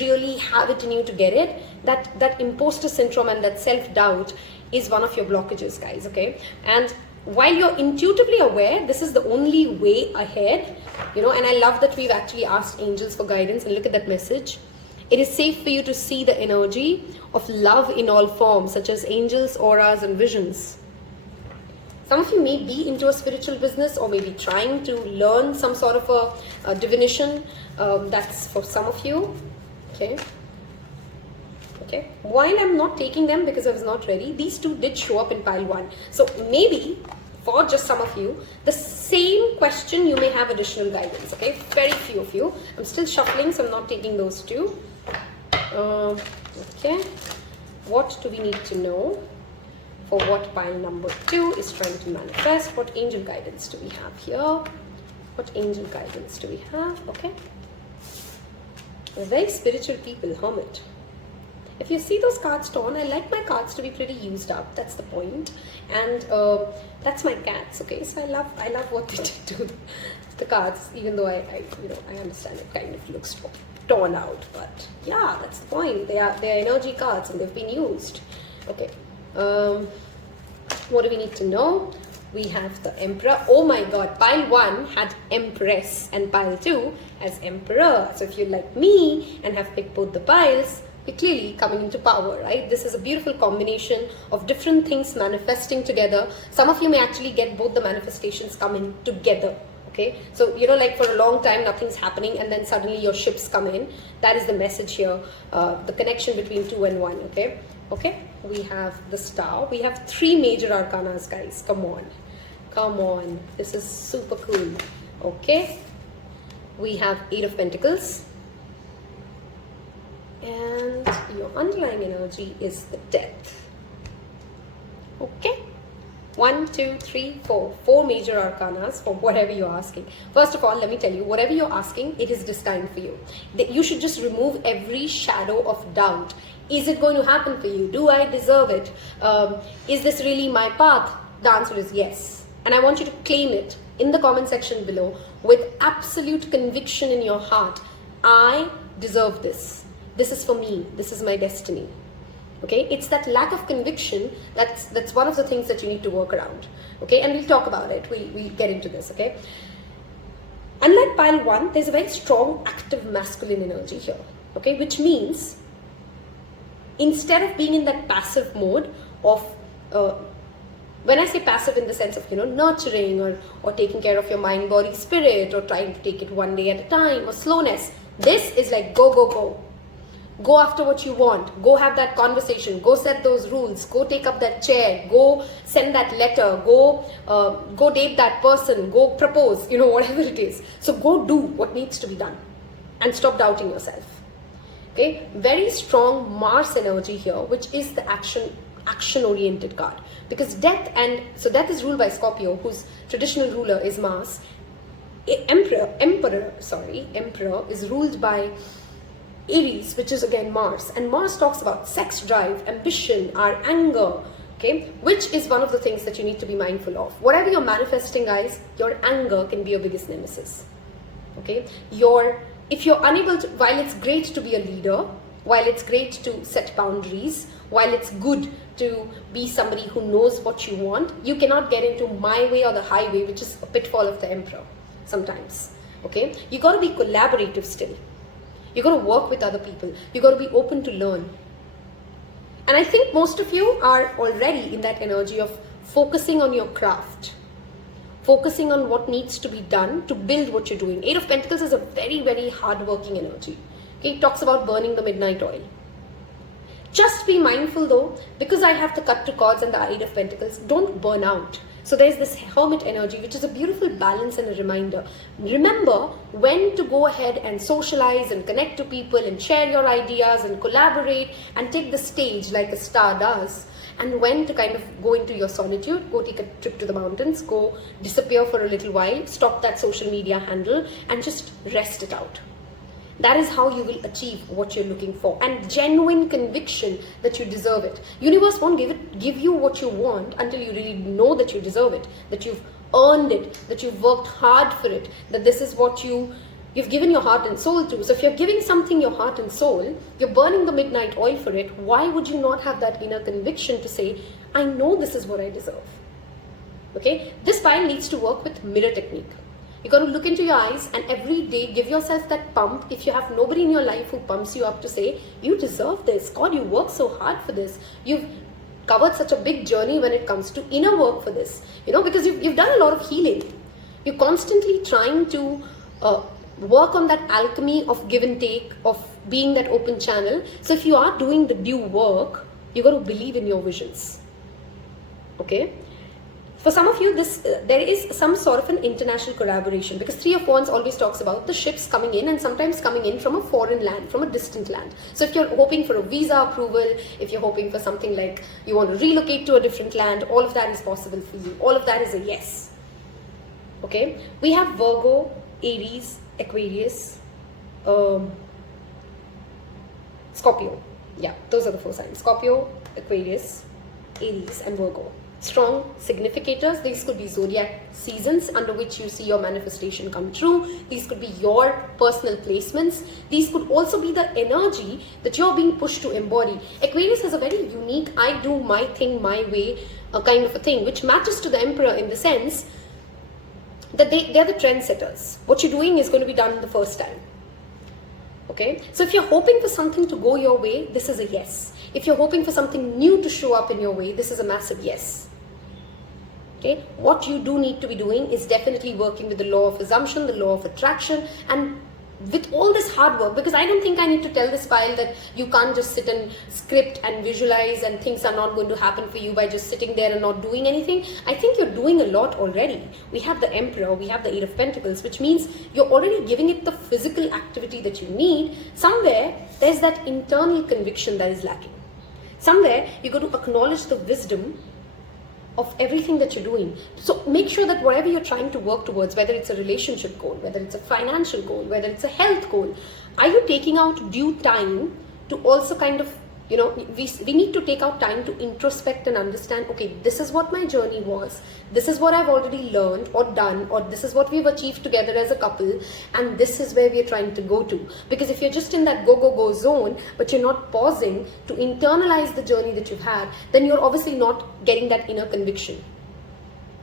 really have it in you to get it. That imposter syndrome and that self-doubt is one of your blockages, guys, okay? And while you're intuitively aware, this is the only way ahead, you know, and I love that we've actually asked angels for guidance, and look at that message. It is safe for you to see the energy of love in all forms, such as angels, auras, and visions. Some of you may be into a spiritual business or maybe trying to learn some sort of a divination. That's for some of you. Okay. Okay. While I'm not taking them because I was not ready, these 2 did show up in pile 1. So maybe for just some of you, the same question you may have additional guidance. Okay. Very few of you. I'm still shuffling, so I'm not taking those 2. Okay, what do we need to know for what pile number 2 is trying to manifest. What angel guidance do we have here? What angel guidance do we have? Okay. We're very spiritual people, Hermit. If you see those cards torn, I like my cards to be pretty used up. That's the point. And that's my cats, okay? So I love what they did to the cards, even though I understand it kind of looks torn out. But yeah, that's the point. They're energy cards and they've been used. Okay. What do we need to know? We have the Emperor. Oh my God, pile 1 had Empress and pile 2 has Emperor. So if you're like me and have picked both the piles, you're clearly coming into power, right? This is a beautiful combination of different things manifesting together. Some of you may actually get both the manifestations coming together, okay? So, like for a long time, nothing's happening and then suddenly your ships come in. That is the message here, the connection between 2 and 1, okay? Okay, we have the Star. We have 3 major arcanas, guys. Come on. Come on. This is super cool. Okay. We have 8 of Pentacles. And your underlying energy is the Death. Okay. 1, 2, 3, 4. 4 major arcanas for whatever you're asking. First of all, let me tell you, whatever you're asking, it is destined for you. You should just remove every shadow of doubt. Is it going to happen for you? Do I deserve it? Is this really my path? The answer is yes. And I want you to claim it in the comment section below with absolute conviction in your heart. I deserve this. This is for me. This is my destiny. Okay? It's that lack of conviction that's one of the things that you need to work around. Okay? And we'll talk about it. We'll get into this. Okay? Unlike pile 1, there's a very strong active masculine energy here. Okay? Which means instead of being in that passive mode of, when I say passive in the sense of, nurturing or taking care of your mind, body, spirit, or trying to take it one day at a time, or slowness, this is like go, go, go. Go after what you want. Go have that conversation. Go set those rules. Go take up that chair. Go send that letter. Go date that person. Go propose, whatever it is. So go do what needs to be done and stop doubting yourself. Okay, very strong Mars energy here, which is the action-oriented card. Because death is ruled by Scorpio, whose traditional ruler is Mars. Emperor is ruled by Aries, which is again Mars. And Mars talks about sex drive, ambition, our anger, okay, which is one of the things that you need to be mindful of. Whatever you're manifesting, guys, your anger can be your biggest nemesis. Okay, if you're unable to, while it's great to be a leader, while it's great to set boundaries, while it's good to be somebody who knows what you want, you cannot get into my way or the highway, which is a pitfall of the Emperor sometimes. Okay, you got to be collaborative still. You got to work with other people. You got to be open to learn. And I think most of you are already in that energy of focusing on your craft. Focusing on what needs to be done to build what you're doing. 8 of Pentacles is a very, very hard-working energy. Okay, it talks about burning the midnight oil. Just be mindful though, because I have the cut to cords and the 8 of Pentacles, don't burn out. So there's this Hermit energy, which is a beautiful balance and a reminder. Remember when to go ahead and socialize and connect to people and share your ideas and collaborate and take the stage like a star does. And when to kind of go into your solitude, go take a trip to the mountains, go disappear for a little while, stop that social media handle and just rest it out. That is how you will achieve what you're looking for, and genuine conviction that you deserve it. Universe won't give you what you want until you really know that you deserve it, that you've earned it, that you've worked hard for it, that this is what you've given your heart and soul to. So if you're giving something your heart and soul, you're burning the midnight oil for it, why would you not have that inner conviction to say, I know this is what I deserve? Okay, this pile needs to work with mirror technique. You got to look into your eyes and every day give yourself that pump. If you have nobody in your life who pumps you up to say, you deserve this. God, you worked so hard for this. You've covered such a big journey when it comes to inner work for this. Because you've done a lot of healing. You're constantly trying to work on that alchemy of give and take, of being that open channel. So if you are doing the due work, you got to believe in your visions. Okay? For some of you, there is some sort of an international collaboration, because Three of Wands always talks about the ships coming in and sometimes coming in from a foreign land, from a distant land. So if you're hoping for a visa approval, if you're hoping for something like you want to relocate to a different land, all of that is possible for you. All of that is a yes. Okay, we have Virgo, Aries, Aquarius, Scorpio. Yeah, those are the 4 signs. Scorpio, Aquarius, Aries and Virgo. Strong significators. These could be zodiac seasons under which you see your manifestation come true. These could be your personal placements. These could also be the energy that you're being pushed to embody. Aquarius has a very unique, I do my thing my way kind of a thing, which matches to the Emperor in the sense that they're the trendsetters. What you're doing is going to be done the first time. Okay, so if you're hoping for something to go your way, this is a yes. If you're hoping for something new to show up in your way, this is a massive yes. Okay, what you do need to be doing is definitely working with the law of assumption, the law of attraction, and with all this hard work, because I don't think I need to tell this pile that you can't just sit and script and visualize and things are not going to happen for you by just sitting there and not doing anything. I think you're doing a lot already. We have the Emperor, we have the 8 of Pentacles, which means you're already giving it the physical activity that you need. Somewhere, there's that internal conviction that is lacking. Somewhere, you're going to acknowledge the wisdom of everything that you're doing. So make sure that whatever you're trying to work towards, whether it's a relationship goal, whether it's a financial goal, whether it's a health goal, are you taking out due time to also kind of, you know, we need to take out time to introspect and understand, okay, this is what my journey was, this is what I've already learned or done, or this is what we've achieved together as a couple, and this is where we're trying to go to. Because if you're just in that go zone, but you're not pausing to internalize the journey that you've had, then you're obviously not getting that inner conviction.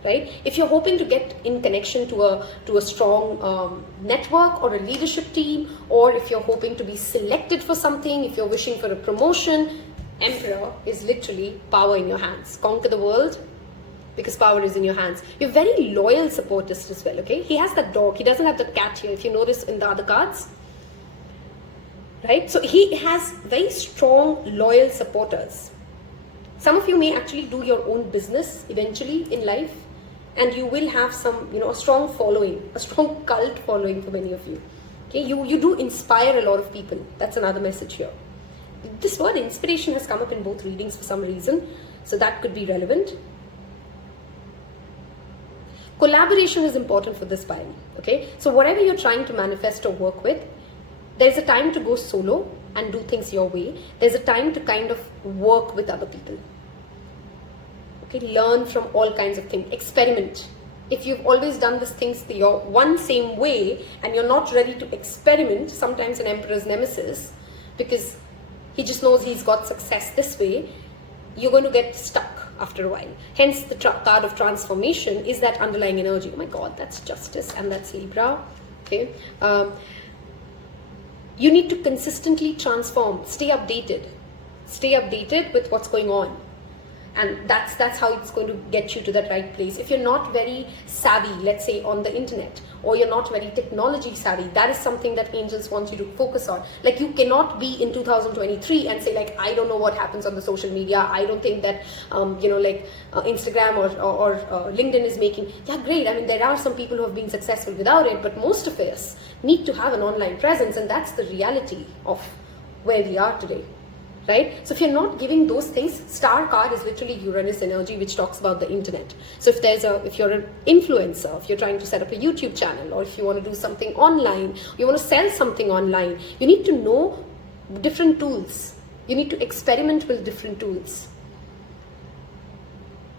Right? If you're hoping to get in connection to a strong network or a leadership team, or if you're hoping to be selected for something, if you're wishing for a promotion, Emperor is literally power in your hands. Conquer the world because power is in your hands. You're very loyal supportist as well, okay? He has that dog. He doesn't have the cat here, if you notice in the other cards. Right? So he has very strong, loyal supporters. Some of you may actually do your own business eventually in life. And you will have some, you know, a strong following, a strong cult following for many of you. Okay, you do inspire a lot of people. That's another message here. This word inspiration has come up in both readings for some reason, so that could be relevant. Collaboration is important for this pile. Okay, so whatever you're trying to manifest or work with, there's a time to go solo and do things your way. There's a time to kind of work with other people. Okay, learn from all kinds of things. Experiment. If you've always done these things your one same way and you're not ready to experiment, sometimes an Emperor's nemesis, because he just knows he's got success this way, you're going to get stuck after a while. Hence, the card of transformation is that underlying energy. Oh my God, that's Justice and that's Libra. Okay, you need to consistently transform. Stay updated. Stay updated with what's going on. And that's how it's going to get you to that right place. If you're not very savvy, let's say on the internet, or you're not very technology savvy, that is something that angels want you to focus on. Like, you cannot be in 2023 and say like, I don't know what happens on the social media. I don't think that, Instagram or LinkedIn is making, yeah, great. I mean, there are some people who have been successful without it, but most of us need to have an online presence. And that's the reality of where we are today. Right? So if you're not giving those things, star card is literally Uranus energy, which talks about the internet. So if you're an influencer, if you're trying to set up a YouTube channel, or if you want to do something online, you want to sell something online, you need to know different tools. You need to experiment with different tools.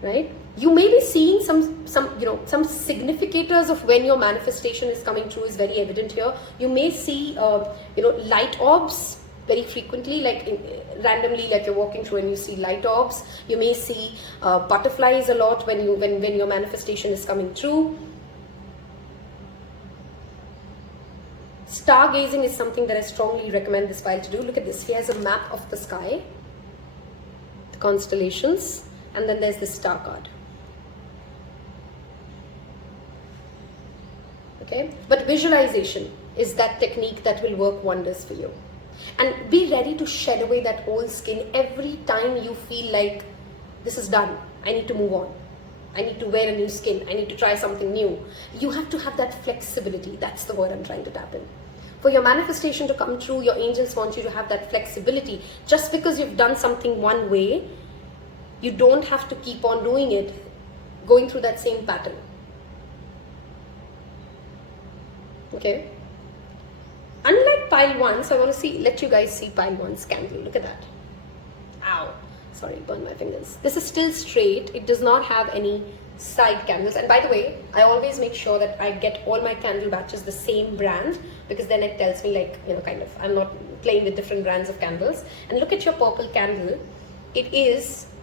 Right? You may be seeing some significators of when your manifestation is coming true is very evident here. You may see light orbs very frequently, randomly, like you're walking through and you see light orbs. You may see butterflies a lot when your manifestation is coming true. Stargazing is something that I strongly recommend this file to do. Look at this. He has a map of the sky, the constellations, and then there's this star card. Okay, but visualization is that technique that will work wonders for you. And be ready to shed away that old skin every time you feel like this is done, I need to move on. I need to wear a new skin. I need to try something new. You have to have that flexibility. That's the word I'm trying to tap in. For your manifestation to come true, your angels want you to have that flexibility. Just because you've done something one way, you don't have to keep on doing it, going through that same pattern. Okay? Unlike pile 1, so I want to let you guys see pile 1's candle. Look at that. Ow. Sorry, burned my fingers. This is still straight. It does not have any side candles. And by the way, I always make sure that I get all my candle batches the same brand, because then it tells me, like, you know, kind of, I'm not playing with different brands of candles. And look at your purple candle.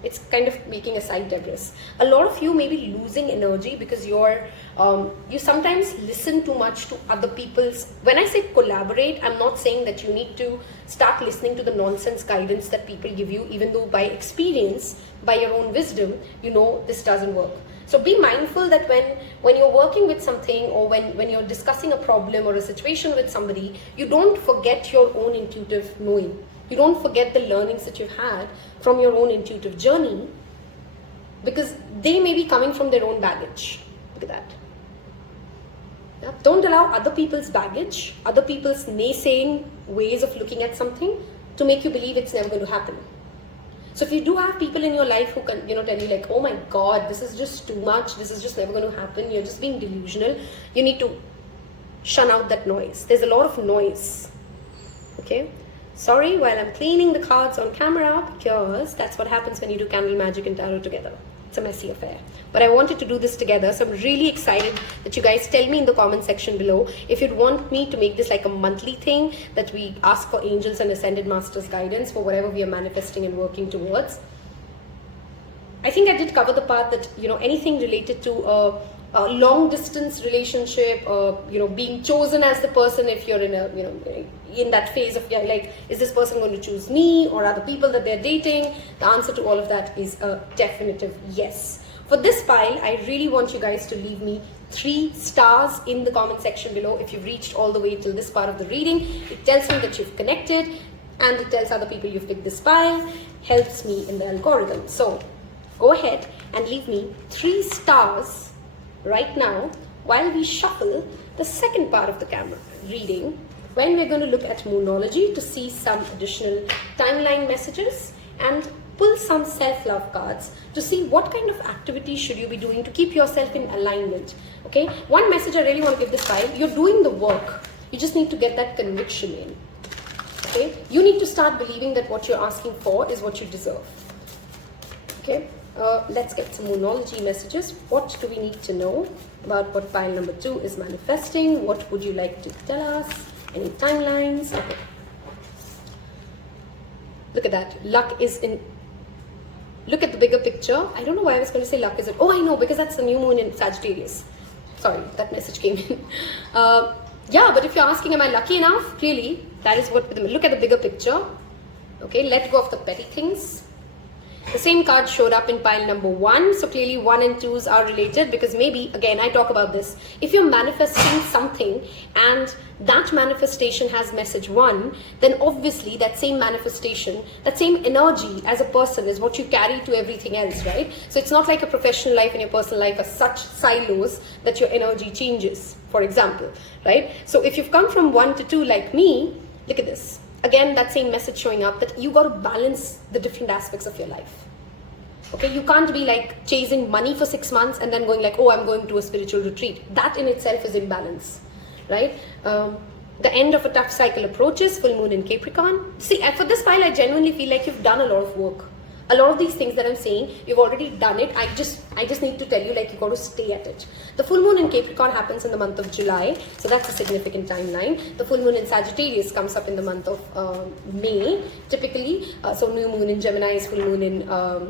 It's kind of making a side debris. A lot of you may be losing energy because you sometimes listen too much to other people's. When I say collaborate, I'm not saying that you need to start listening to the nonsense guidance that people give you, even though by experience, by your own wisdom, you know this doesn't work. So be mindful that when you're working with something, or when you're discussing a problem or a situation with somebody, you don't forget your own intuitive knowing. You don't forget the learnings that you've had from your own intuitive journey, because they may be coming from their own baggage. Look at that. Yeah? Don't allow other people's baggage, other people's naysaying ways of looking at something to make you believe it's never going to happen. So if you do have people in your life who can, tell you like, oh my God, this is just too much, this is just never going to happen, you're just being delusional, you need to shun out that noise. There's a lot of noise. Okay? Sorry, while I'm cleaning the cards on camera, because that's what happens when you do candle magic and tarot together. It's a messy affair. But I wanted to do this together, so I'm really excited that you guys tell me in the comment section below if you'd want me to make this like a monthly thing, that we ask for angels and ascended masters guidance for whatever we are manifesting and working towards. I think I did cover the part that, anything related to a long distance relationship, being chosen as the person, if you're in that phase of, like, is this person going to choose me or other people that they're dating? The answer to all of that is a definitive yes. For this pile, I really want you guys to leave me 3 stars in the comment section below if you've reached all the way till this part of the reading. It tells me that you've connected, and it tells other people you've picked this pile, helps me in the algorithm. So go ahead and leave me 3 stars right now while we shuffle the second part of the camera reading, when we're going to look at Moonology to see some additional timeline messages and pull some self-love cards to see what kind of activities should you be doing to keep yourself in alignment. Okay, one message I really want to give this time: you're doing the work, you just need to get that conviction in. Okay, you need to start believing that what you're asking for is what you deserve. Okay, let's get some Moonology messages. What do we need to know about what pile number 2 is manifesting? What would you like to tell us? Any timelines? Okay. Look at that. Luck is in. Look at the bigger picture. I don't know why I was going to say luck is in. Oh, I know, because that's the new moon in Sagittarius. Sorry, that message came in. Yeah, but if you're asking, am I lucky enough? Clearly, that is what. Look at the bigger picture. Okay, let go of the petty things. The same card showed up in pile number 1. So clearly 1 and 2s are related, because maybe, again, I talk about this. If you're manifesting something and that manifestation has message 1, then obviously that same manifestation, that same energy as a person is what you carry to everything else, right? So it's not like a professional life and your personal life are such silos that your energy changes, for example, right? So if you've come from 1 to 2 like me, look at this. Again, that same message showing up, that you got to balance the different aspects of your life. Okay, you can't be like chasing money for 6 months and then going like, oh, I'm going to a spiritual retreat. That in itself is imbalance, right? The end of a tough cycle approaches, full moon in Capricorn. See, for this pile, I genuinely feel like you've done a lot of work. A lot of these things that I'm saying, you've already done it. I just need to tell you, like, you got to stay at it. The full moon in Capricorn happens in the month of July, so that's a significant timeline. The full moon in Sagittarius comes up in the month of May, typically. So new moon in Gemini is full moon in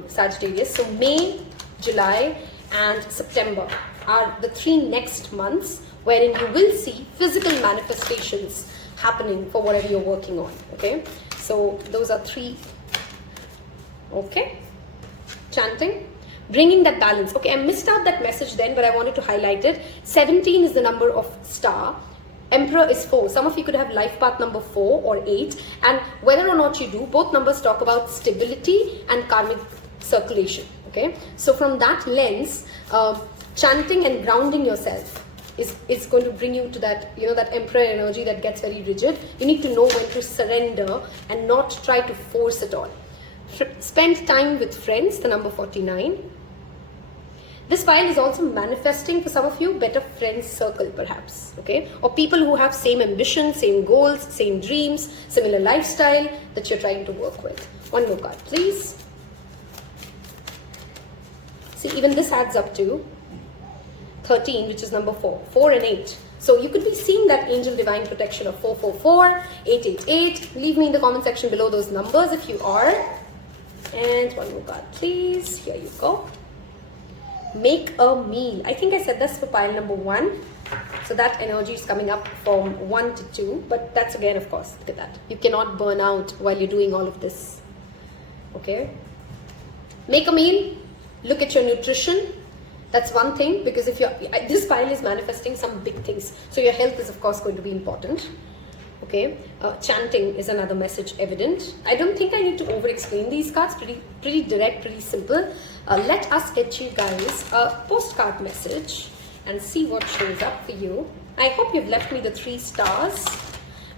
Sagittarius. So May, July, and September are the 3 next months wherein you will see physical manifestations happening for whatever you're working on. Okay, so those are 3. Okay, chanting, bringing that balance. Okay, I missed out that message then, but I wanted to highlight it. 17 is the number of star. Emperor is 4. Some of you could have life path number 4 or 8, and whether or not you do, both numbers talk about stability and karmic circulation. okay? So from that lens, chanting and grounding yourself is going to bring you to that, you know, that emperor energy that gets very rigid. You need to know when to surrender and not try to force it all. Spend time with friends, the number 49. This file is also manifesting for some of you better friends circle perhaps, okay? Or people who have same ambitions, same goals, same dreams, similar lifestyle that you're trying to work with. One more card, please. See, even this adds up to 13, which is number 4. 4 and 8. So you could be seeing that angel divine protection of 444, 888. Leave me in the comment section below those numbers if you are. And one more card, please. Here you go. Make a meal. I think I said this for pile number 1. So that energy is coming up from 1 to 2. But that's again, of course, look at that. You cannot burn out while you're doing all of this. Okay? Make a meal. Look at your nutrition. That's one thing, because if this pile is manifesting some big things. So your health is, of course, going to be important. Okay, chanting is another message evident. I don't think I need to over-explain these cards. Pretty direct, pretty simple. Let us get you guys a postcard message and see what shows up for you. I hope you've left me the 3 stars.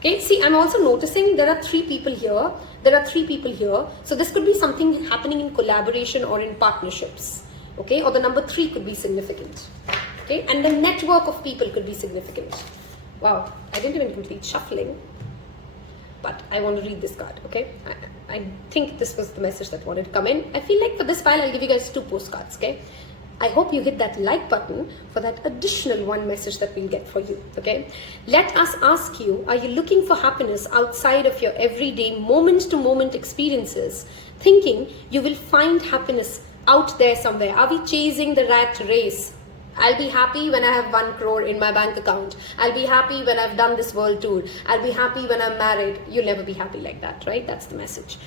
Okay, see, I'm also noticing there are 3 people here. There are 3 people here. So this could be something happening in collaboration or in partnerships. Okay, or the number 3 could be significant. Okay, and the network of people could be significant. Wow, I didn't even complete shuffling, but I want to read this card, okay? I think this was the message that wanted to come in. I feel like for this file, I'll give you guys 2 postcards, okay? I hope you hit that like button for that additional 1 message that we'll get for you, okay? Let us ask you, are you looking for happiness outside of your everyday moment-to-moment experiences, thinking you will find happiness out there somewhere? Are we chasing the rat race? I'll be happy when I have 1 crore in my bank account. I'll be happy when I've done this world tour. I'll be happy when I'm married. You'll never be happy like that, right? That's the message.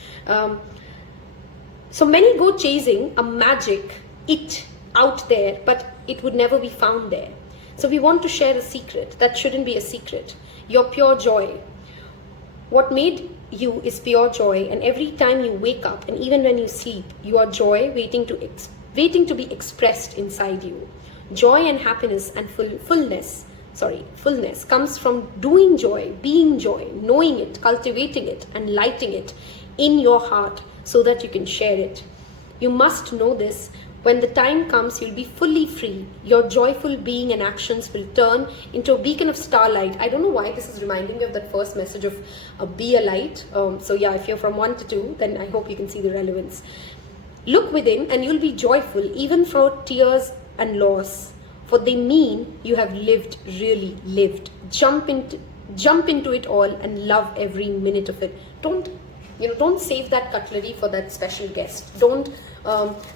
So many go chasing a magic, it out there, but it would never be found there. So we want to share a secret that shouldn't be a secret. Your pure joy. What made you is pure joy, and every time you wake up and even when you sleep, you are joy waiting to be expressed inside you. Joy and happiness and fullness comes from doing joy, being joy, knowing it, cultivating it, and lighting it in your heart so that you can share it. You must know this. When the time comes, you'll be fully free. Your joyful being and actions will turn into a beacon of starlight. I don't know why this is reminding me of that first message of be a light. So yeah, if you're from 1 to 2, then I hope you can see the relevance. Look within and you'll be joyful even for tears and loss, for they mean you have lived, really lived. Jump into it all and love every minute of it. Don't save that cutlery for that special guest. Don't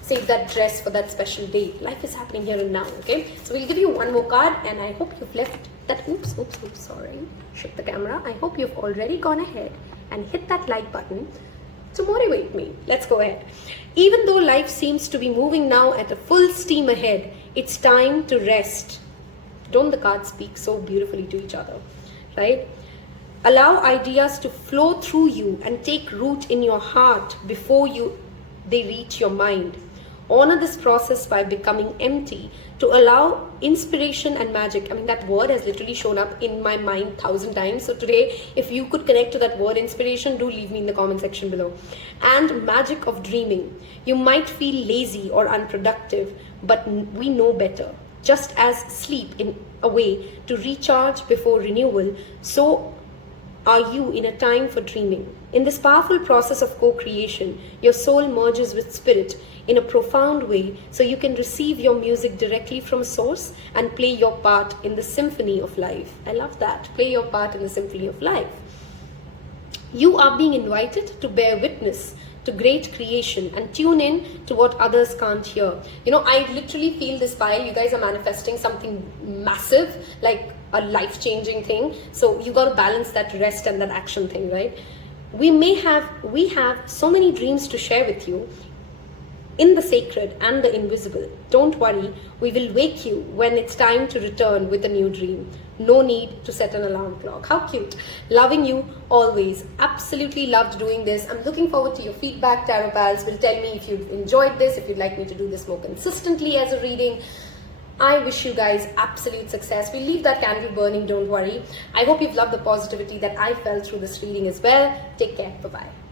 save that dress for that special date. Life is happening here and now, okay? So we'll give you 1 more card, and I hope you've left that, oops, sorry, shift the camera. I hope you've already gone ahead and hit that like button to motivate me. Let's go ahead. Even though life seems to be moving now at a full steam ahead, it's time to rest. Don't the cards speak so beautifully to each other, right? Allow ideas to flow through you and take root in your heart before they reach your mind. Honor this process by becoming empty to allow inspiration and magic. I mean, that word has literally shown up in my mind 1,000 times. So today, if you could connect to that word inspiration, do leave me in the comment section below. And magic of dreaming. You might feel lazy or unproductive, but we know better. Just as sleep in a way to recharge before renewal, so are you in a time for dreaming. In this powerful process of co-creation, your soul merges with spirit in a profound way, so you can receive your music directly from source and play your part in the symphony of life. I love that. Play your part in the symphony of life. You are being invited to bear witness to great creation and tune in to what others can't hear. You know, I literally feel this pile. You guys are manifesting something massive, like a life-changing thing. So you got to balance that rest and that action thing, right? We have so many dreams to share with you. in the sacred and the invisible. Don't worry, we will wake you when it's time to return with a new dream. No need to set an alarm clock. How cute. Loving you always. Absolutely loved doing this. I'm looking forward to your feedback. Tarot pals will tell me if you've enjoyed this, if you'd like me to do this more consistently as a reading. I wish you guys absolute success. We'll leave that candle burning, don't worry. I hope you've loved the positivity that I felt through this reading as well. Take care. Bye-bye.